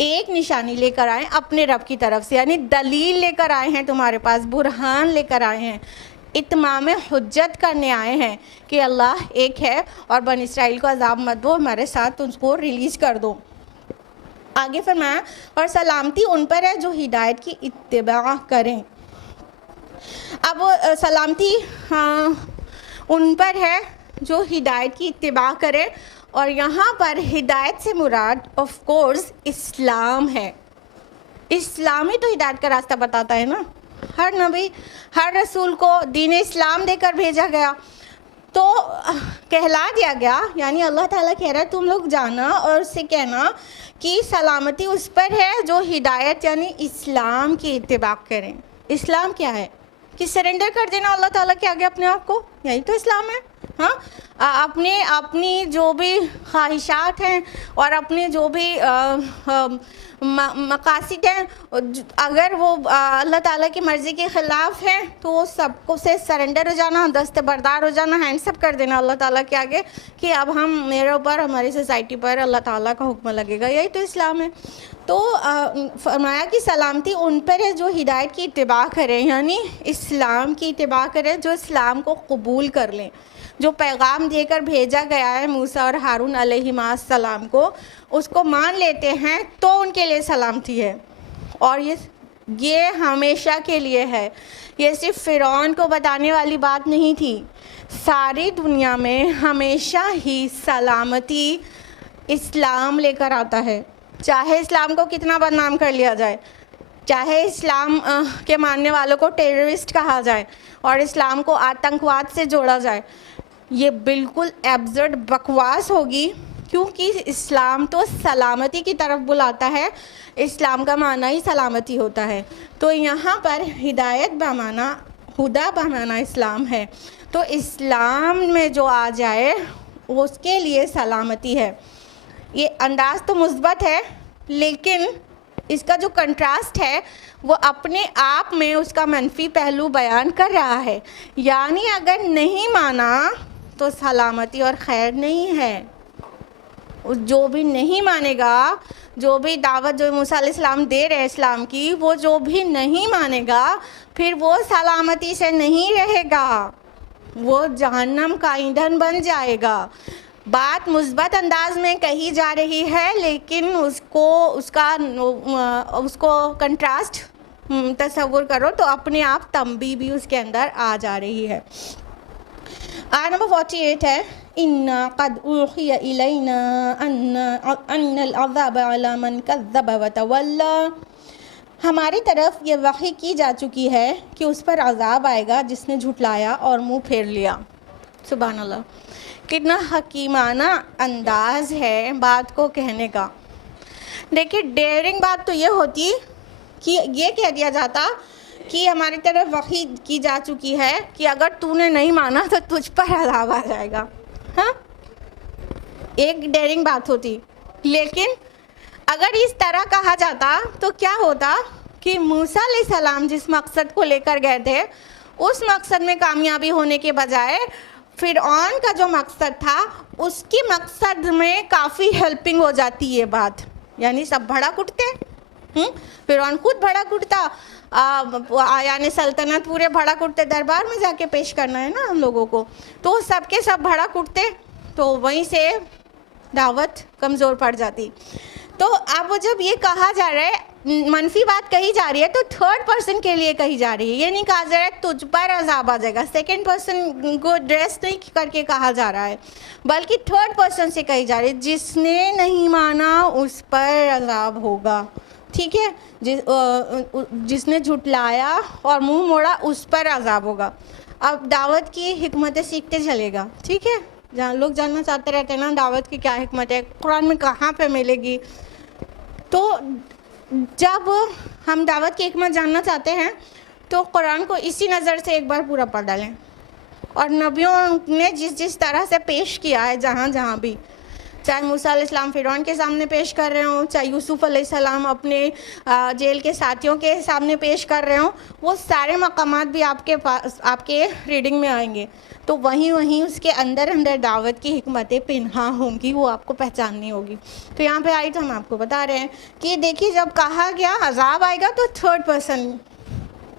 एक निशानी लेकर आए अपने रब की तरफ से, यानी दलील लेकर आए हैं, तुम्हारे पास बुरहान लेकर आए हैं, इत्माम हुज्जत करने आए हैं कि अल्लाह एक है और बन इसराइल को अजाब मत दो, हमारे साथ उनको रिलीज़ कर दो। आगे फरमाया और सलामती उन पर है जो हिदायत की इत्तिबा करें। अब सलामती उन पर है जो हिदायत की इत्तिबा करें, और यहाँ पर हिदायत से मुराद ऑफ कोर्स इस्लाम है। इस्लाम ही तो हिदायत का रास्ता बताता है ना। हर नबी हर रसूल को दीन इस्लाम देकर भेजा गया, तो कहला दिया गया, यानी अल्लाह ताला कह रहा है तुम लोग जाना और उससे कहना कि सलामती उस पर है जो हिदायत यानी इस्लाम की इत्तिबा करें। इस्लाम क्या है? कि सरेंडर कर देना अल्लाह ताला के आगे अपने आप को, यही तो इस्लाम है। हाँ, अपनी जो भी ख्वाहिशात हैं और अपने जो भी मकासद हैं, अगर वो अल्लाह ताला की मर्ज़ी के ख़िलाफ़ हैं तो वो सबको से सरेंडर हो जाना, दस्तबरदार हो जाना, हैंड्स अप कर देना अल्लाह ताला के आगे कि अब हम मेरे ऊपर, हमारी सोसाइटी पर अल्लाह ताला का हुक्म लगेगा। यही तो इस्लाम है। तो फरमाया कि सलामती उन पर है जो हिदायत की इत्तिबा करें, यानी इस्लाम की इत्तिबा करें, जो इस्लाम को कबूल कर लें, जो पैगाम देकर भेजा गया है मूसा और हारून अलैहिस्सलाम को, उसको मान लेते हैं तो उनके लिए सलामती है। और ये हमेशा के लिए है, ये सिर्फ फ़िरौन को बताने वाली बात नहीं थी, सारी दुनिया में हमेशा ही सलामती इस्लाम लेकर आता है। चाहे इस्लाम को कितना बदनाम कर लिया जाए, चाहे इस्लाम के मानने वालों को टेररिस्ट कहा जाए और इस्लाम को आतंकवाद से जोड़ा जाए, ये बिल्कुल एब्सर्ड बकवास होगी, क्योंकि इस्लाम तो सलामती की तरफ बुलाता है। इस्लाम का माना ही सलामती होता है। तो यहाँ पर हिदायत बमाना, हुदा बमाना इस्लाम है, तो इस्लाम में जो आ जाए उसके लिए सलामती है। ये अंदाज़ तो मुस्बत है, लेकिन इसका जो कंट्रास्ट है वो अपने आप में उसका मनफी पहलू बयान कर रहा है। यानी अगर नहीं माना तो सलामती और खैर नहीं है। जो भी नहीं मानेगा, जो भी दावत जो मूसा अलैहिस्सलाम दे रहे हैं इस्लाम की, वो जो भी नहीं मानेगा फिर वो सलामती से नहीं रहेगा, वो जहन्नम का ईंधन बन जाएगा। बात मुस्बत अंदाज में कही जा रही है, लेकिन उसको कंट्रास्ट तसव्वुर करो तो अपने आप तंबी भी उसके अंदर आ जा रही है। आयत नंबर 48 है, इन्ना क़द उहिया इलैना अन्नल अज़ाब अला मन कज़्ज़ब व तवल्ला। हमारी तरफ ये वही की जा चुकी है कि उस पर अज़ाब आएगा जिसने झुटलाया और मुंह फेर लिया। सुभान अल्लाह, कितना हकीमाना अंदाज है बात को कहने का। देखिए, डेयरिंग बात तो ये होती कि ये कह दिया जाता कि हमारी तरफ वही की जा चुकी है कि अगर तूने नहीं माना तो तुझ पर अज़ाब आ जाएगा। हाँ, एक डेयरिंग बात होती। लेकिन अगर इस तरह कहा जाता तो क्या होता कि मूसा अलैहिस्सलाम जिस मकसद को लेकर गए थे, उस मकसद में कामयाबी होने के बजाय फ़िरऔन का जो मकसद था उसके मकसद में काफ़ी हेल्पिंग हो जाती ये बात। यानी सब भड़क उठते, फ़िरऔन खुद भड़क उठता, यानी सल्तनत पूरे भड़क उठते, दरबार में जाके पेश करना है ना हम लोगों को, तो सबके सब भड़क उठते, तो वहीं से दावत कमज़ोर पड़ जाती। तो अब जब ये कहा जा रहा है, मनफी बात कही जा रही है, तो थर्ड पर्सन के लिए कही जा रही है। ये नहीं कहा जा रहा है तुझ पर अज़ाब आ जाएगा, सेकंड पर्सन को एड्रेस नहीं करके कहा जा रहा है, बल्कि थर्ड पर्सन से कही जा रही है, जिसने नहीं माना उस पर अज़ाब होगा। ठीक है, जिसने झुटलाया और मुंह मोड़ा उस पर अज़ाब होगा। अब दावत की हिकमतें सीखते चलेगा। ठीक है, जहाँ लोग जानना चाहते रहते हैं ना दावत की क्या हिकमत है, कुरान में कहाँ पे मिलेगी, तो जब हम दावत की हिकमत जानना चाहते हैं तो कुरान को इसी नज़र से एक बार पूरा पढ़ डालें, और नबियों ने जिस जिस तरह से पेश किया है जहाँ जहाँ भी, चाहे मूसा अलैहिस्सलाम फ़िरौन के सामने पेश कर रहे हों, चाहे यूसुफ़ अलैहिस्सलाम अपने जेल के साथियों के सामने पेश कर रहे हों, वो सारे मकामात भी आपके पास आपके रीडिंग में आएंगे। तो वहीं वहीं उसके अंदर अंदर दावत की हिकमतें पिन्हा होंगी, वो आपको पहचाननी होगी। तो यहाँ पे आई तो हम आपको बता रहे हैं कि देखिए, जब कहा गया अज़ाब आएगा तो थर्ड पर्सन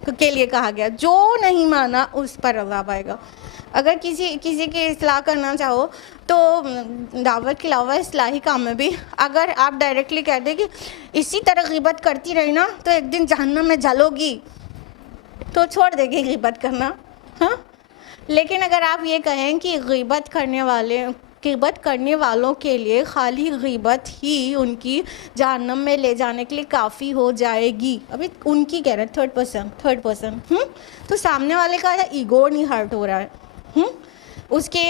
के लिए कहा गया, जो नहीं माना उस पर अज़ाब आएगा। अगर किसी की इस्लाह करना चाहो तो दावत के अलावा इस्लाही काम में भी अगर आप डायरेक्टली कह दें कि इसी तरह ग़ीबत करती रही ना तो एक दिन जहन्नम में जलोगी, तो छोड़ देगी ग़ीबत करना। हाँ, लेकिन अगर आप ये कहें कि ग़ीबत करने वालों के लिए खाली ग़ीबत ही उनकी जहन्नम में ले जाने के लिए काफ़ी हो जाएगी, अभी उनकी कह रहे हैं थर्ड पर्सन, तो सामने वाले का ईगो नहीं हर्ट हो रहा है, उसके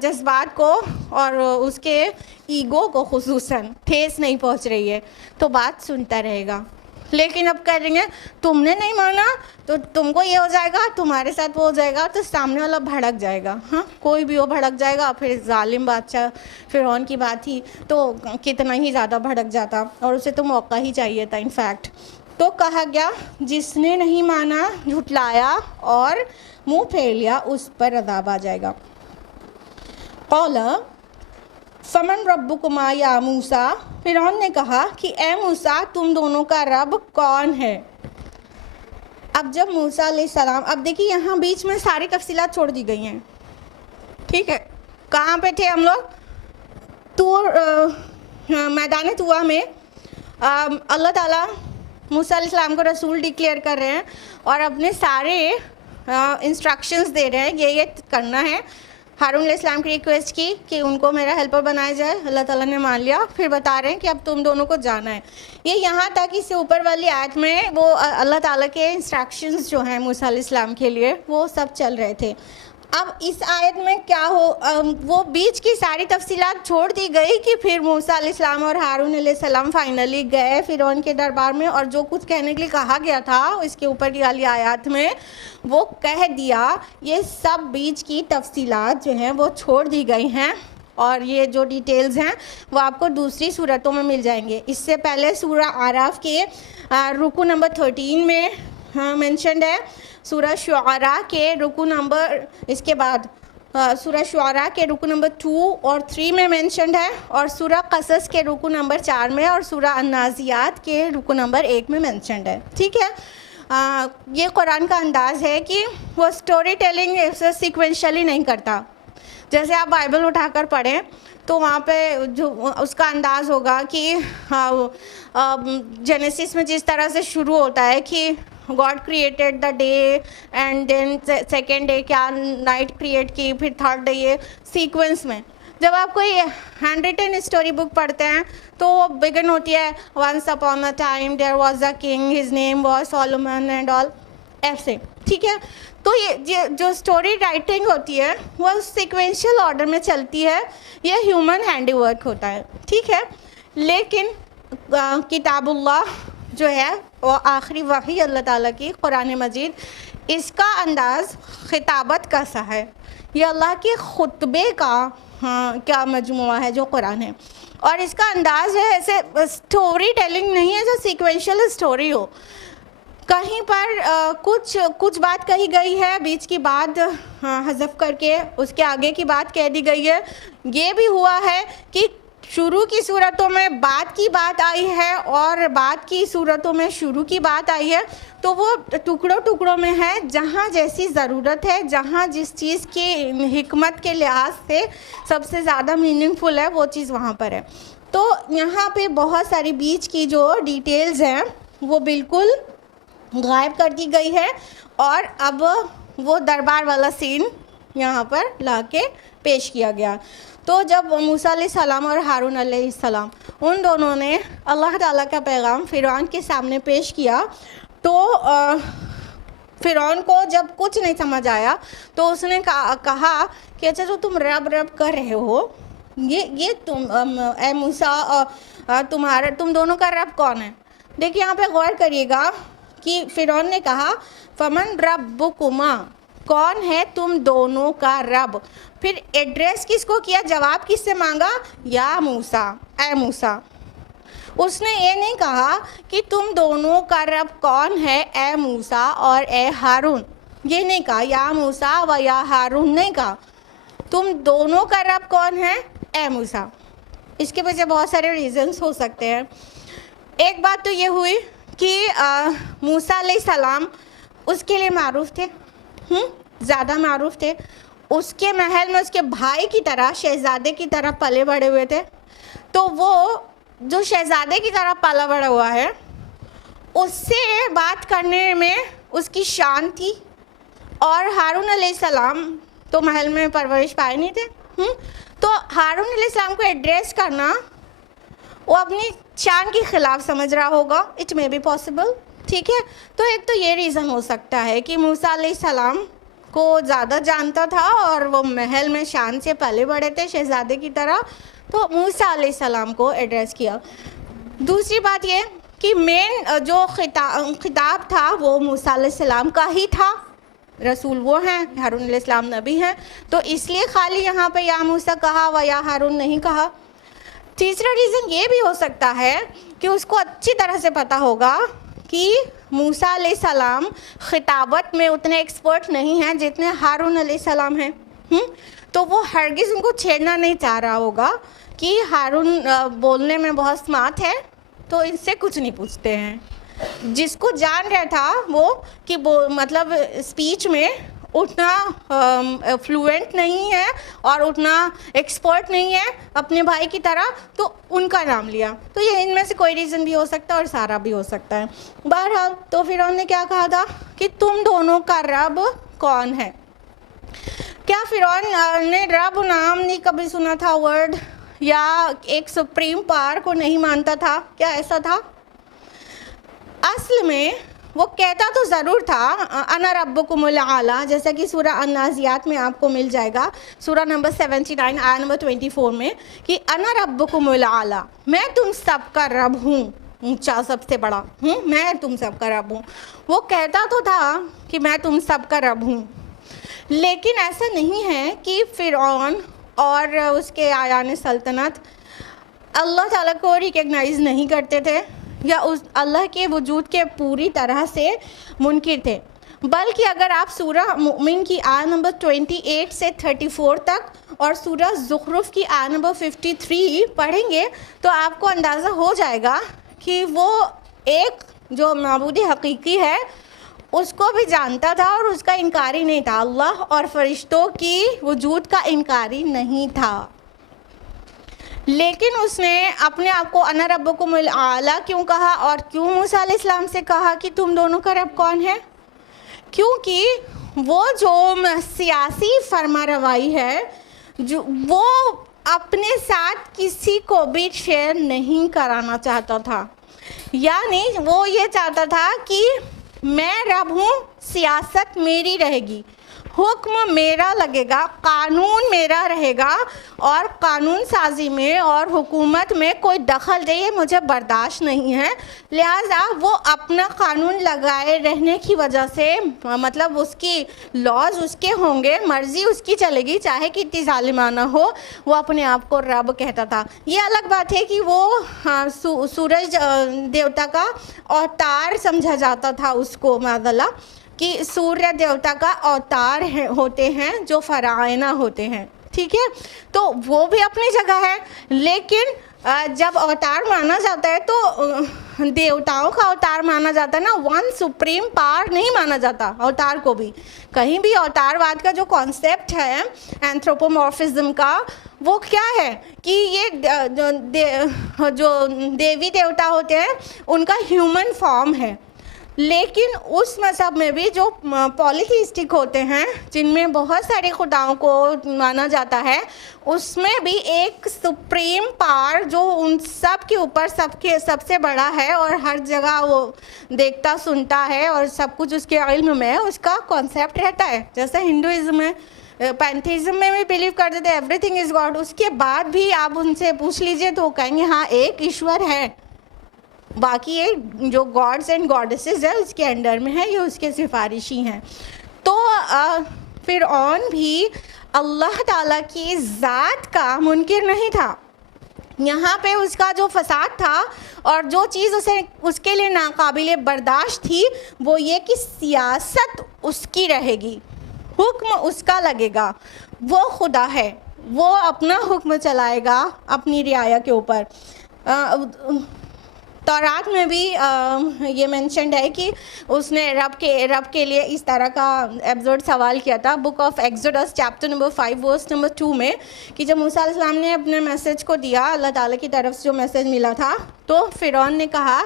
जज्बात को और उसके ईगो को खुसूसन ठेस नहीं पहुंच रही है, तो बात सुनता रहेगा। लेकिन अब कह देंगे तुमने नहीं माना तो तुमको ये हो जाएगा, तुम्हारे साथ वो हो जाएगा, तो सामने वाला भड़क जाएगा। हाँ, कोई भी वो भड़क जाएगा। फिर जालिम बादशाह फ़िरौन की बात ही तो कितना ही ज़्यादा भड़क जाता, और उसे तो मौका ही चाहिए था इनफैक्ट। तो कहा गया जिसने नहीं माना, झुटलाया और मुंह फेर लिया, उस पर अज़ाब आ जाएगा। क़ौला फमन रब्बुकुमा या मूसा, फ़िरौन ने कहा कि ए मूसा, तुम दोनों का रब कौन है। अब जब मूसा अलैहिस्सलाम, अब देखिए यहाँ बीच में सारी तफसीलात छोड़ दी गई हैं, ठीक है। कहाँ पे थे हम लोग? मैदान तुआ में अल्लाह ताला मूसा अलैहिस्सलाम को रसूल डिक्लेयर कर रहे हैं और अपने सारे इंस्ट्रक्शंस दे रहे हैं, ये करना है। हारून अलैहिस्सलाम की रिक्वेस्ट की कि उनको मेरा हेल्पर बनाया जाए, अल्लाह ताला ने मान लिया। फिर बता रहे हैं कि अब तुम दोनों को जाना है। ये यहाँ तक इससे ऊपर वाली आयत में वो अल्लाह ताला के इंस्ट्रक्शंस जो हैं मूसा अलैहिस्सलाम के लिए, वो सब चल रहे थे। अब इस आयत में क्या वो बीच की सारी तफसीलात छोड़ दी गई कि फिर मूसा अलैहिस्सलाम और हारून अलैहिस्सलाम फाइनली गए फ़िरौन के दरबार में, और जो कुछ कहने के लिए कहा गया था इसके ऊपर की वाली आयत में वो कह दिया। ये सब बीच की तफसीलात जो हैं वो छोड़ दी गई हैं, और ये जो डिटेल्स हैं वो आपको दूसरी सूरतों में मिल जाएंगे। इससे पहले सूरा आराफ के रुकू नंबर 13 में मेंशन्ड है, सूरा शुआरा के रुकू नंबर, इसके बाद सूरा शुआरा के रुकू नंबर 2 और 3 में मेंशन्ड है, और सूरा कसस के रुकू नंबर 4 में, और सूरा अन्नाज़ियात के रुकू नंबर 1 में मेंशन्ड है, ठीक है। ये कुरान का अंदाज़ है कि वो स्टोरी टेलिंग सीक्वेंशली नहीं करता। जैसे आप बाइबल उठाकर पढ़ें तो वहाँ पे जो उसका अंदाज़ होगा कि जेनेसिस में जिस तरह से शुरू होता है कि God created the day and then second day क्या नाइट क्रिएट की, फिर थर्ड डे, ये सीक्वेंस में। जब आप कोई हैंड रिटन स्टोरी बुक पढ़ते हैं तो वो बिगिन होती है once upon a time there was a king, his name was Solomon and all, ऐसे, ठीक है। तो ये जो स्टोरी राइटिंग होती है वो सीक्वेंशियल ऑर्डर में चलती है, ये ह्यूमन हैंडीवर्क होता है, ठीक है। लेकिन किताबुल्लाह जो है वो आखिरी वही अल्लाह ताला की कुरान मजीद, इसका अंदाज़ खिताबत का सा है, ये अल्लाह के खुतबे का क्या मजमुआ है जो कुरान है, और इसका अंदाज़ है ऐसे स्टोरी टेलिंग नहीं है जो सीक्वेंशियल स्टोरी हो। कहीं पर कुछ बात कही गई है, बीच की बात हज़फ करके उसके आगे की बात कह दी गई है। ये भी हुआ है कि शुरू की सूरतों में बात की बात आई है और बात की सूरतों में शुरू की बात आई है, तो वो टुकड़ों टुकड़ों में है, जहाँ जैसी ज़रूरत है, जहाँ जिस चीज़ की हिकमत के लिहाज से सबसे ज़्यादा मीनिंगफुल है वो चीज़ वहाँ पर है। तो यहाँ पे बहुत सारी बीच की जो डिटेल्स हैं वो बिल्कुल गायब कर दी गई है, और अब वो दरबार वाला सीन यहाँ पर लाके पेश किया गया। तो जब मूसा अलैहिस्सलाम और हारून अलैहिस्सलाम उन दोनों ने अल्लाह ताला का पैगाम फ़िरौन के सामने पेश किया, तो फ़िरौन को जब कुछ नहीं समझ आया तो उसने कहा कि अच्छा जो तुम रब रब कर रहे हो, ये तुम ए मूसा तुम दोनों का रब कौन है। देखिए यहाँ पे गौर करिएगा कि फ़िरौन ने कहा फमन रब्बुकुमा, कौन है तुम दोनों का रब। फिर एड्रेस किसको किया, जवाब किससे मांगा, या मूसा, ए मूसा। उसने ये नहीं कहा कि तुम दोनों का रब कौन है, ए मूसा और ए हारून, ये नहीं कहा, या मूसा व या हारून नहीं कहा, तुम दोनों का रब कौन है, ए मूसा। इसके पीछे बहुत सारे रीजंस हो सकते हैं। एक बात तो ये हुई कि मूसा अलैहिस्सलाम उसके लिए मारूफ थे, ज़्यादा मारूफ थे, उसके महल में उसके भाई की तरह, शहज़ादे की तरह पले बड़े हुए थे। तो वो जो शहज़ादे की तरह पला बड़ा हुआ है, उससे बात करने में उसकी शान थी। और हारून अलैहिस्सलाम तो महल में परवरिश पाए नहीं थे, तो हारून अलैहिस्सलाम को एड्रेस करना वो अपनी शान के ख़िलाफ़ समझ रहा होगा, इट मे बी पॉसिबल, ठीक है। तो एक तो ये रीज़न हो सकता है कि मूसा अलैहिस्सलाम को ज़्यादा जानता था और वो महल में शान से पले बड़े थे शहज़ादे की तरह, तो मूसा अलैहिस्सलाम को एड्रेस किया। दूसरी बात ये कि मेन जो खिताब था वो मूसा अलैहिस्सलाम का ही था, रसूल वो हैं, हारून अलैहिस्सलाम नबी हैं, तो इसलिए खाली यहाँ पे या मूसा कहा व या हारून नहीं कहा। तीसरा रीज़न ये भी हो सकता है कि उसको अच्छी तरह से पता होगा कि मूसा अलैहिस्सलाम खिताबत में उतने एक्सपर्ट नहीं हैं जितने हारून अलैहिस्सलाम हैं, तो वो हरगिज़ उनको छेड़ना नहीं चाह रहा होगा कि हारून बोलने में बहुत स्मार्ट है, तो इनसे कुछ नहीं पूछते हैं। जिसको जान रहा था वो कि मतलब स्पीच में उतना फ्लुएंट नहीं है और उतना एक्सपर्ट नहीं है अपने भाई की तरह, तो उनका नाम लिया। तो ये इनमें से कोई रीज़न भी हो सकता है और सारा भी हो सकता है। बहरहाल तो फिर उन्होंने क्या कहा था कि तुम दोनों का रब कौन है। क्या फिरौन ने रब नाम नहीं कभी सुना था वर्ड, या एक सुप्रीम पावर को नहीं मानता था, क्या ऐसा था? असल में वो कहता तो ज़रूर था अना रब्बुकुमुल आला, जैसा कि सूरा अन्नाज़ियात में आपको मिल जाएगा, सूरा नंबर 79 आया नंबर 24 में, कि अना रब्बुकुमुल आला, मैं तुम सबका रब हूँ, ऊंचा सबसे बड़ा मैं तुम सबका रब हूँ। वो कहता तो था कि मैं तुम सबका रब हूँ, लेकिन ऐसा नहीं है कि फिरौन और उसके आयान सल्तनत अल्लाह ताला को रिकग्नाइज़ नहीं करते थे या उस अल्लाह के वजूद के पूरी तरह से मुनकिर थे। बल्कि अगर आप सूरा मुमिन की आयत नंबर 28 से 34 तक और सूरा ज़ुखरुफ की आयत नंबर 53 पढ़ेंगे तो आपको अंदाज़ा हो जाएगा कि वो एक जो माबूद हकीकी है उसको भी जानता था और उसका इनकारी नहीं था, अल्लाह और फरिश्तों की वजूद का इनकारी नहीं था। लेकिन उसने अपने आप को अना रब्बुकुमुल आला क्यों कहा और क्यों मूसा अलैहिस्सलाम से कहा कि तुम दोनों का रब कौन है? क्योंकि वो जो सियासी फरमा रवाई है जो वो अपने साथ किसी को भी शेयर नहीं कराना चाहता था, यानी वो ये चाहता था कि मैं रब हूँ, सियासत मेरी रहेगी, हुक्म मेरा लगेगा, कानून मेरा रहेगा और कानून साजी में और हुकूमत में कोई दखल दे ये मुझे बर्दाश्त नहीं है। लिहाजा वो अपना कानून लगाए रहने की वजह से मतलब उसकी लॉज उसके होंगे, मर्ज़ी उसकी चलेगी, चाहे कितनी ज़ालिमाना हो, वो अपने आप को रब कहता था। ये अलग बात है कि वो सूरज देवता का अवतार समझा जाता था उसको, माज़अल्लाह, कि सूर्य देवता का अवतार होते हैं जो फरायना होते हैं, ठीक है, तो वो भी अपनी जगह है। लेकिन जब अवतार माना जाता है तो देवताओं का अवतार माना जाता है ना, वन सुप्रीम पावर नहीं माना जाता अवतार को भी। कहीं भी अवतारवाद का जो कॉन्सेप्ट है एंथ्रोपोमॉर्फिज्म का, वो क्या है कि ये जो देवी देवता होते हैं उनका ह्यूमन फॉर्म है। लेकिन उस मज़हब में भी जो पॉलीथीस्टिक होते हैं जिनमें बहुत सारे खुदाओं को माना जाता है, उसमें भी एक सुप्रीम पावर जो उन सब के ऊपर सबसे बड़ा है और हर जगह वो देखता सुनता है और सब कुछ उसके इल्म में, उसका कॉन्सेप्ट रहता है। जैसे हिंदुइज्म में पैंथीज़म में भी बिलीव करते थे एवरीथिंग इज़ गॉड, उसके बाद भी आप उनसे पूछ लीजिए तो वो कहेंगे हाँ एक ईश्वर है, बाकी ये जो गॉड्स एंड गॉडेसेस है उसके अंडर में है, ये उसके सिफारिशी हैं। तो तो फ़िरऔन भी अल्लाह ताला की ज़ात का मुनकिर नहीं था। यहाँ पे उसका जो फसाद था और जो चीज़ उसे उसके लिए नाकाबिले बर्दाश्त थी वो ये कि सियासत उसकी रहेगी, हुक्म उसका लगेगा, वो खुदा है, वो अपना हुक्म चलाएगा अपनी रियाया के ऊपर। तौरात में भी ये मेंशन्ड है कि उसने रब के लिए इस तरह का एब्सर्ड सवाल किया था book of Exodus chapter number 5 verse number 2 में, कि जब मूसा अलैहिस्सलाम ने अपने मैसेज को दिया, अल्लाह ताला की तरफ से जो मैसेज मिला था, तो फ़िरौन ने कहा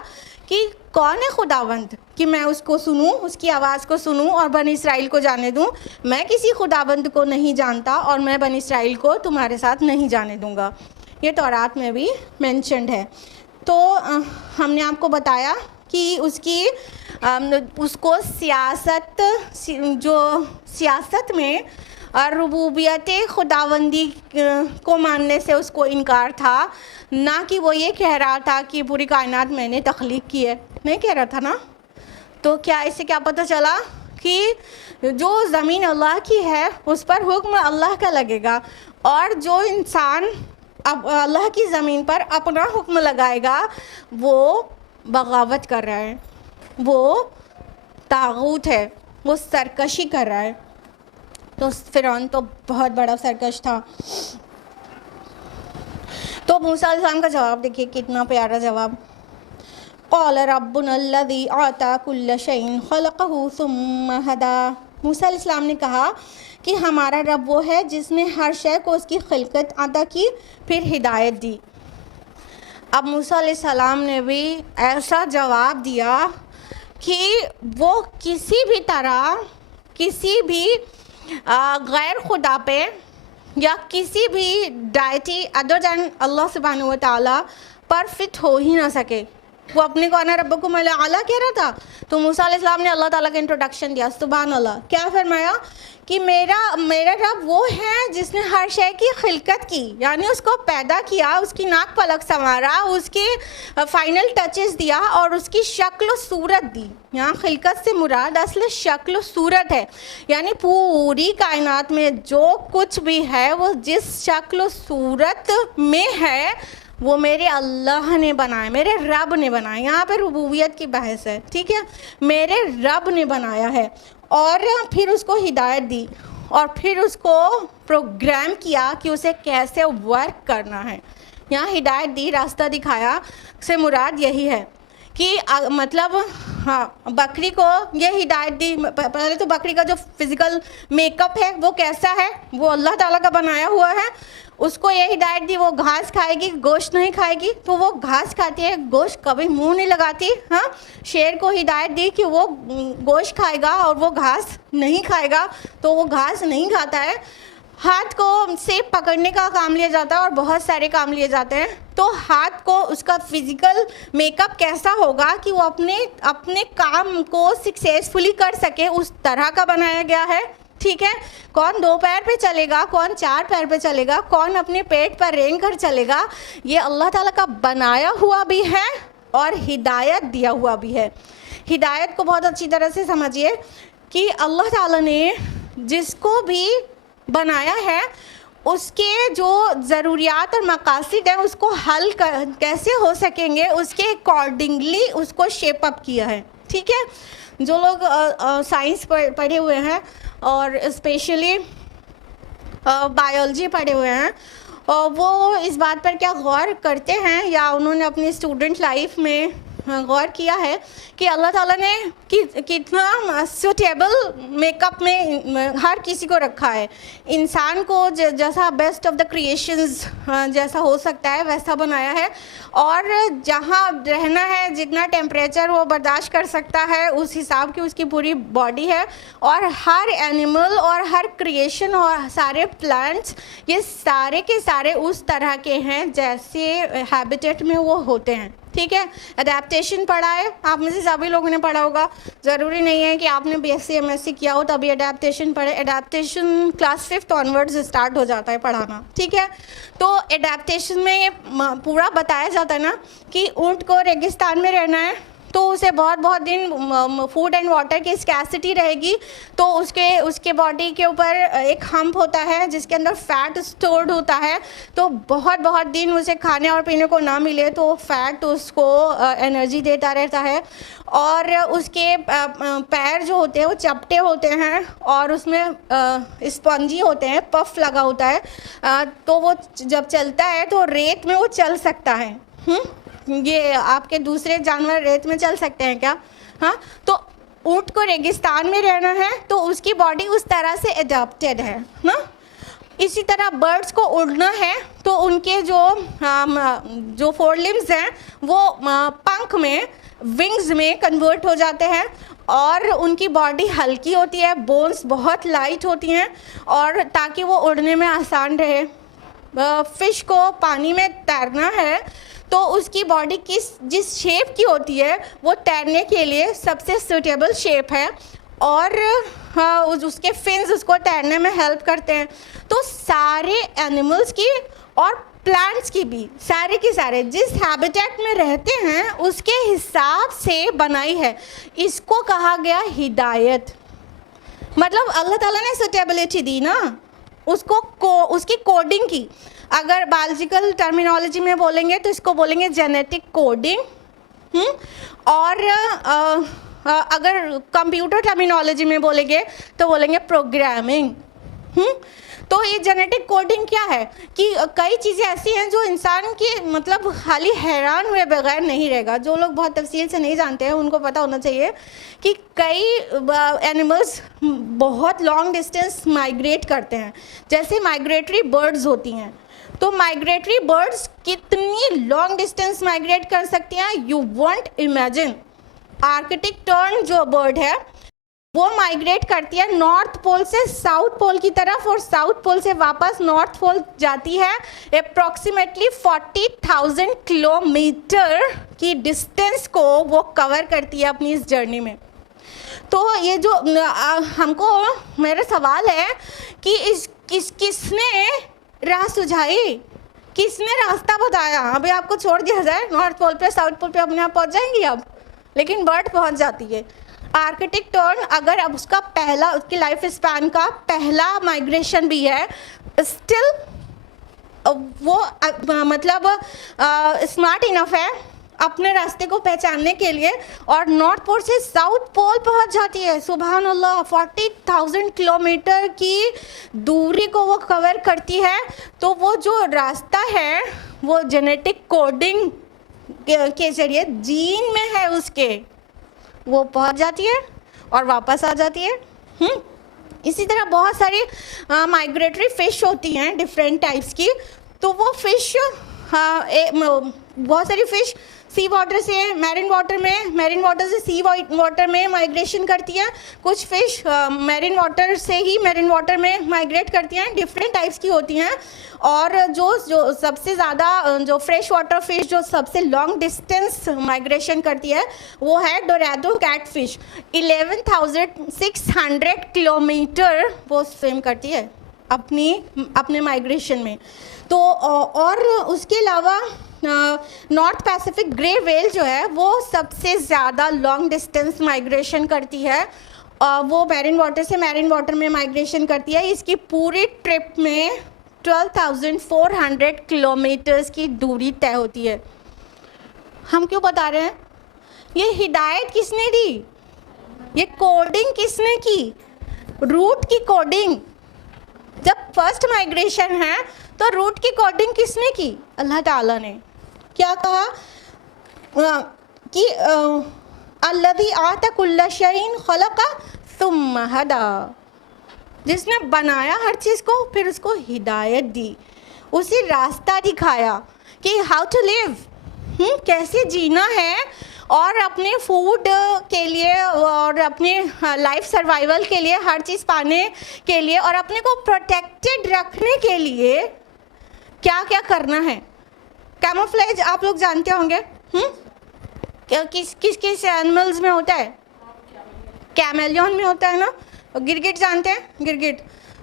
कि कौन है खुदावंद कि मैं उसको सुनूं, उसकी आवाज़ को सुनूं और बनी इसराइल को जाने दूं। मैं किसी खुदावंद को नहीं जानता और मैं बनी इसराइल को तुम्हारे साथ नहीं जाने दूंगा। ये तौरात में भी मेंशन्ड है। तो हमने आपको बताया कि उसको सियासत में रुबूबियत खुदावंदी को मानने से उसको इनकार था, ना कि वो ये कह रहा था कि पूरी कायनात मैंने तख्लीक की है, नहीं कह रहा था ना। तो क्या इससे क्या पता चला कि जो ज़मीन अल्लाह की है उस पर हुक्म अल्लाह का लगेगा, और जो इंसान अब अल्लाह की ज़मीन पर अपना हुक्म लगाएगा वो बगावत कर रहा है, वो तागूत है, वो सरकशी कर रहा है। तो फ़िरौन तो बहुत बड़ा सरकश था। तो मूसा अलैहिस्सलाम का जवाब देखिए, कितना प्यारा जवाब। क़ाल रब्बुनल्लज़ी आता कुल्ल शैइन ख़लक़हु सुम्मा हदा। मूसा अलैहिस्सलाम ने कहा कि हमारा रब वो है जिसने हर शय को उसकी खिलकत अता की, फिर हिदायत दी। अब मूसा अलैहिस्सलाम ने भी ऐसा जवाब दिया कि वो किसी भी तरह किसी भी गैर खुदा पे या किसी भी डायटी अदर दैन अल्लाह सुब्हानहू व तआला पर फिट हो ही ना सके। वो अपने को अना रब्बकुम आला कह रहा था, तो मूसा अलैहिस्सलाम ने अल्लाह ताला का इंट्रोडक्शन दिया। सुभान अल्लाह, क्या फरमाया कि मेरा रब वो है जिसने हर शय की खिलकत की, यानी उसको पैदा किया, उसकी नाक पलक संवारा, उसकी फाइनल टचेस दिया और उसकी शक्ल सूरत दी। यहाँ खिलकत से मुराद असल शक्ल सूरत है, यानी पूरी कायनात में जो कुछ भी है वो जिस शक्ल सूरत में है वो मेरे अल्लाह ने बनाया, मेरे रब ने बनाया। यहाँ पे रुबूबियत की बहस है, ठीक है, मेरे रब ने बनाया है। और फिर उसको हिदायत दी और फिर उसको प्रोग्राम किया कि उसे कैसे वर्क करना है। यहाँ हिदायत दी, रास्ता दिखाया से मुराद यही है कि मतलब हाँ, बकरी को ये हिदायत दी। पहले तो बकरी का जो फिज़िकल मेकअप है वो कैसा है, वो अल्लाह ताला का बनाया हुआ है। उसको ये हिदायत दी वो घास खाएगी, गोश्त नहीं खाएगी, तो वो घास खाती है, गोश्त कभी मुंह नहीं लगाती। हाँ, शेर को हिदायत दी कि वो गोश्त खाएगा और वो घास नहीं खाएगा, तो वो घास नहीं खाता है। हाथ को सेब पकड़ने का काम लिया जाता है और बहुत सारे काम लिए जाते हैं। तो हाथ को उसका फिज़िकल मेकअप कैसा होगा कि वो अपने काम को सक्सेसफुली कर सके, उस तरह का बनाया गया है, ठीक है। कौन 2 पैर पे चलेगा, कौन 4 पैर पे चलेगा, कौन अपने पेट पर रेंग कर चलेगा, ये अल्लाह ताला का बनाया हुआ भी है और हिदायत दिया हुआ भी है। हिदायत को बहुत अच्छी तरह से समझिए कि अल्लाह ताला ने जिसको भी बनाया है उसके जो ज़रूरियात और मकासद हैं उसको हल कैसे हो सकेंगे उसके अकॉर्डिंगली उसको शेप अप किया है, ठीक है। जो लोग साइंस पढ़े हुए हैं और स्पेशली बायोलॉजी पढ़े हुए हैं वो इस बात पर क्या गौर करते हैं या उन्होंने अपनी स्टूडेंट लाइफ में गौर किया है कि अल्लाह ताला ने कितना सूटेबल मेकअप में हर किसी को रखा है। इंसान को जैसा बेस्ट ऑफ द क्रिएशंस जैसा हो सकता है वैसा बनाया है, और जहाँ रहना है, जितना टेम्परेचर वो बर्दाश्त कर सकता है उस हिसाब की उसकी पूरी बॉडी है। और हर एनिमल और हर क्रिएशन और सारे प्लांट्स ये सारे के सारे उस तरह के हैं जैसे हैबिटेट में वो होते हैं, ठीक है। अडेप्टेशन पढ़ा है आप में से सभी लोगों ने पढ़ा होगा, ज़रूरी नहीं है कि आपने BSc MSc किया हो तभी अडेप्टेशन पढ़े। Adaptation class 5th onwards start हो जाता है पढ़ाना, ठीक है। तो अडेप्टेशन में पूरा बताया जाता है ना कि ऊँट को रेगिस्तान में रहना है तो उसे बहुत बहुत दिन फूड एंड वाटर की स्कैसिटी रहेगी, तो उसके बॉडी के ऊपर एक हम्प होता है जिसके अंदर फैट स्टोर्ड होता है, तो बहुत बहुत दिन उसे खाने और पीने को ना मिले तो फैट उसको एनर्जी देता रहता है। और उसके पैर जो होते हैं वो चपटे होते हैं और उसमें स्पंजी होते हैं, पफ लगा होता है, तो वो जब चलता है तो रेत में वो चल सकता है। ये आपके दूसरे जानवर रेत में चल सकते हैं क्या? हाँ, तो ऊँट को रेगिस्तान में रहना है तो उसकी बॉडी उस तरह से एडॉप्टेड है ना। इसी तरह बर्ड्स को उड़ना है तो उनके जो फोर लिम्स हैं वो पंख में, विंग्स में कन्वर्ट हो जाते हैं और उनकी बॉडी हल्की होती है, बोन्स बहुत लाइट होती हैं और ताकि वो उड़ने में आसान रहे। फिश को पानी में तैरना है तो उसकी बॉडी जिस शेप की होती है वो तैरने के लिए सबसे सूटेबल शेप है और उसके फिन्स उसको तैरने में हेल्प करते हैं। तो सारे एनिमल्स की और प्लांट्स की भी सारे के सारे जिस हैबिटेट में रहते हैं उसके हिसाब से बनाई है। इसको कहा गया हिदायत। मतलब अल्लाह ताला ने सूटेबिलिटी दी ना उसको उसकी कोडिंग की। अगर बायोलॉजिकल टर्मिनोलॉजी में बोलेंगे तो इसको बोलेंगे जेनेटिक कोडिंग। और अगर कंप्यूटर टर्मिनोलॉजी में बोलेंगे तो बोलेंगे प्रोग्रामिंग। तो ये जेनेटिक कोडिंग क्या है कि कई चीज़ें ऐसी हैं जो इंसान की मतलब खाली हैरान हुए बगैर नहीं रहेगा। जो लोग बहुत तफसील से नहीं जानते हैं उनको पता होना चाहिए कि कई एनिमल्स बहुत लॉन्ग डिस्टेंस माइग्रेट करते हैं। जैसे माइग्रेटरी बर्ड्स होती हैं, तो माइग्रेटरी बर्ड्स कितनी लॉन्ग डिस्टेंस माइग्रेट कर सकती हैं you want imagine. Arctic tern जो बर्ड है वो माइग्रेट करती है नॉर्थ पोल से साउथ पोल की तरफ और साउथ पोल से वापस नॉर्थ पोल जाती है। अप्रॉक्सीमेटली 40,000 किलोमीटर की डिस्टेंस को वो कवर करती है अपनी इस जर्नी में। तो ये जो हमको मेरा सवाल है कि किसने राह सुझाई, किसने रास्ता बताया? अभी आपको छोड़ दिया जाए नॉर्थ पोल पे साउथ पोल पे अपने आप पहुंच जाएंगी अब, लेकिन बर्ड पहुंच जाती है। आर्कटिक टर्न अगर अब उसका पहला, उसकी लाइफ स्पैन का पहला माइग्रेशन भी है, स्टिल वो मतलब स्मार्ट इनफ है अपने रास्ते को पहचानने के लिए और नॉर्थ पोल से साउथ पोल पहुंच जाती है। सुभान अल्लाह, 40,000 किलोमीटर की दूरी को वो कवर करती है। तो वो जो रास्ता है वो जेनेटिक कोडिंग के जरिए जीन में है उसके, वो पहुंच जाती है और वापस आ जाती है। इसी तरह बहुत सारी माइग्रेटरी फ़िश होती हैं डिफरेंट टाइप्स की। तो वो फ़िश बहुत सारी फ़िश सी वाटर से मैरिन वाटर में, मैरिन वाटर से सी वाटर में माइग्रेशन करती हैं। कुछ फ़िश मैरिन वाटर से ही मैरिन वाटर में माइग्रेट करती हैं, डिफरेंट टाइप्स की होती हैं। और जो सबसे ज़्यादा जो फ्रेश वाटर फ़िश जो सबसे लॉन्ग डिस्टेंस माइग्रेशन करती है वो है डोराडो कैट फ़िश। 11,600 किलोमीटर वो स्विम करती है अपने माइग्रेशन में। तो और उसके अलावा नॉर्थ पैसिफिक ग्रे व्हेल जो है वो सबसे ज़्यादा लॉन्ग डिस्टेंस माइग्रेशन करती है। वो मैरिन वाटर से मैरिन वाटर में माइग्रेशन करती है। इसकी पूरी ट्रिप में 12,400 किलोमीटर्स की दूरी तय होती है। हम क्यों बता रहे हैं? ये हिदायत किसने दी? ये कोडिंग किसने की? रूट की कोडिंग। जब फर्स्ट माइग्रेशन है तो रूट की कोडिंग किसने की? अल्लाह ताला ने। क्या कहा कि अल्लज़ी आता कुल्ला शैइन खलक़ा सुम्मा हदा, जिसने बनाया हर चीज़ को फिर उसको हिदायत दी, उसे रास्ता दिखाया कि हाउ टू लिव, कैसे जीना है और अपने फूड के लिए और अपने लाइफ सर्वाइवल के लिए, हर चीज़ पाने के लिए और अपने को प्रोटेक्टेड रखने के लिए क्या क्या करना है। कैमोफ्लेज आप लोग जानते होंगे, किस एनिमल्स में होता है? कैमेलियन में होता है ना। गिरगिट जानते हैं? गिरगिट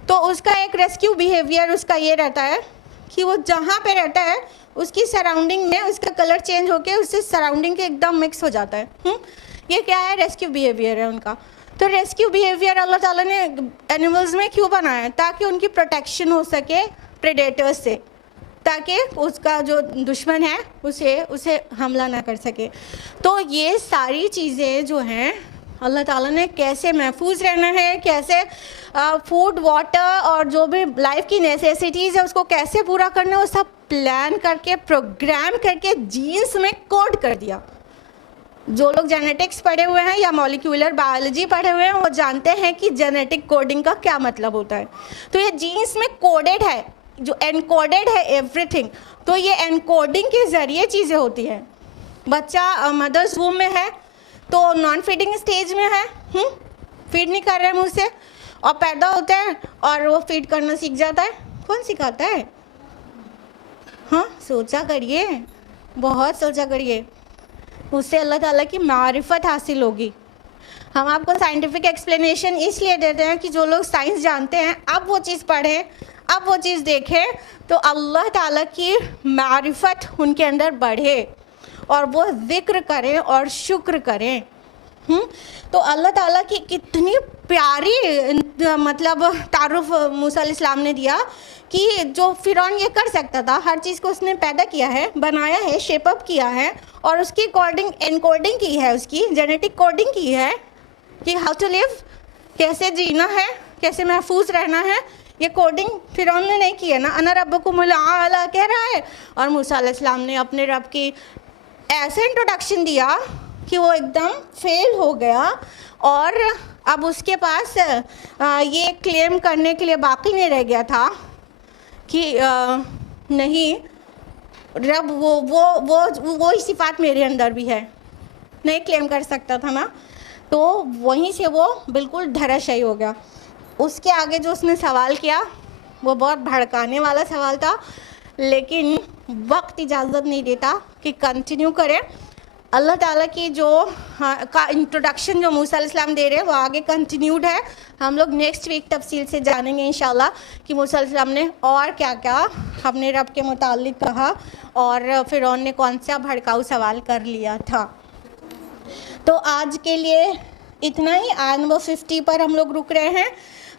तो उसका एक रेस्क्यू बिहेवियर उसका ये रहता है कि वो जहाँ पे रहता है उसकी सराउंडिंग में उसका कलर चेंज होके उससे सराउंडिंग के एकदम मिक्स हो जाता है। ये क्या है? रेस्क्यू बिहेवियर है उनका। तो रेस्क्यू बिहेवियर अल्लाह ताला ने एनिमल्स में क्यों बनाया? ताकि उनकी प्रोटेक्शन हो सके प्रेडेटर्स से, ताकि उसका जो दुश्मन है उसे हमला ना कर सके। तो ये सारी चीज़ें जो हैं अल्लाह ताला ने कैसे महफूज रहना है, कैसे फूड वाटर और जो भी लाइफ की नेसेसिटीज़ है उसको कैसे पूरा करना है, वो सब प्लान करके प्रोग्राम करके जीन्स में कोड कर दिया। जो लोग जेनेटिक्स पढ़े हुए हैं या मॉलिक्यूलर बायोलॉजी पढ़े हुए हैं वो जानते हैं कि जेनेटिक कोडिंग का क्या मतलब होता है। तो ये जीन्स में कोडेड है, जो एनकोडेड है एवरीथिंग। तो ये एनकोडिंग के ज़रिए चीज़ें होती है। बच्चा मदर्स वूम में है तो नॉन फीडिंग स्टेज में है, फीड नहीं कर रहे हैं मुँह से, और पैदा होता है और वो फीड करना सीख जाता है। कौन सिखाता है? हाँ, सोचा करिए, बहुत सोचा करिए। उससे अल्लाह ताला की मारिफत हासिल होगी। हम आपको साइंटिफिक एक्सप्लेनेशन इसलिए देते हैं कि जो लोग साइंस जानते हैं अब वो चीज़ पढ़ें, अब वो चीज़ देखें, तो अल्लाह ताला की मारिफत उनके अंदर बढ़े और वो ज़िक्र करें और शुक्र करें। तो अल्लाह ताला की कितनी प्यारी मतलब तारुफ मूसा अलैहिस्सलाम ने दिया कि जो फ़िरौन ये कर सकता था, हर चीज़ को उसने पैदा किया है, बनाया है, शेप अप किया है और उसकी अकॉर्डिंग एनकोडिंग की है, उसकी जेनेटिक कोडिंग की है कि हाउ टू लिव, कैसे जीना है, कैसे महफूज रहना है। ये कोडिंग फ़िरौन ने नहीं की है ना, अना रब्बुकुमुल आला कह रहा है, और मूसा अलैहिस्सलाम ने अपने रब की ऐसे इंट्रोडक्शन दिया कि वो एकदम फेल हो गया और अब उसके पास ये क्लेम करने के लिए बाकी नहीं रह गया था कि नहीं रब वो सिफ़ात मेरे अंदर भी है, नहीं क्लेम कर सकता था ना। तो वहीं से वो बिल्कुल धराशायी हो गया। उसके आगे जो उसने सवाल किया वो बहुत भड़काने वाला सवाल था, लेकिन वक्त इजाज़त नहीं देता कि कंटिन्यू करें। अल्लाह ताला की जो का इंट्रोडक्शन जो मूसा अलैहिस्सलाम दे रहे हैं वो आगे कंटिन्यूड है। हम लोग नेक्स्ट वीक तफसील से जानेंगे इंशाल्लाह कि मूसा अलैहिस्सलाम ने और क्या क्या अपने रब के मुताल्लिक कहा और फ़िरौन ने कौन सा भड़काऊ सवाल कर लिया था। तो आज के लिए इतना ही। आयत नंबर 50 पर हम लोग रुक रहे हैं।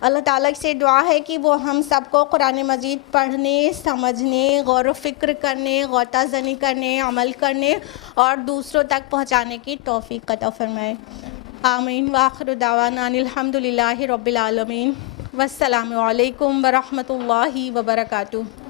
अल्लाह ताला से दुआ है कि वो हम सबको कुरान मजीद पढ़ने, समझने, गौर व फिक्र करने, गौताज़नी करने, अमल करने और दूसरों तक पहुँचाने की तौफ़ीक़ अता फ़रमाए। आमीन। व आखिरु दावाना अनिल हम्दुलिल्लाहि रब्बिल आलमीन। वस्सलामु अलैकुम व रहमतुल्लाहि व बरकातुहू।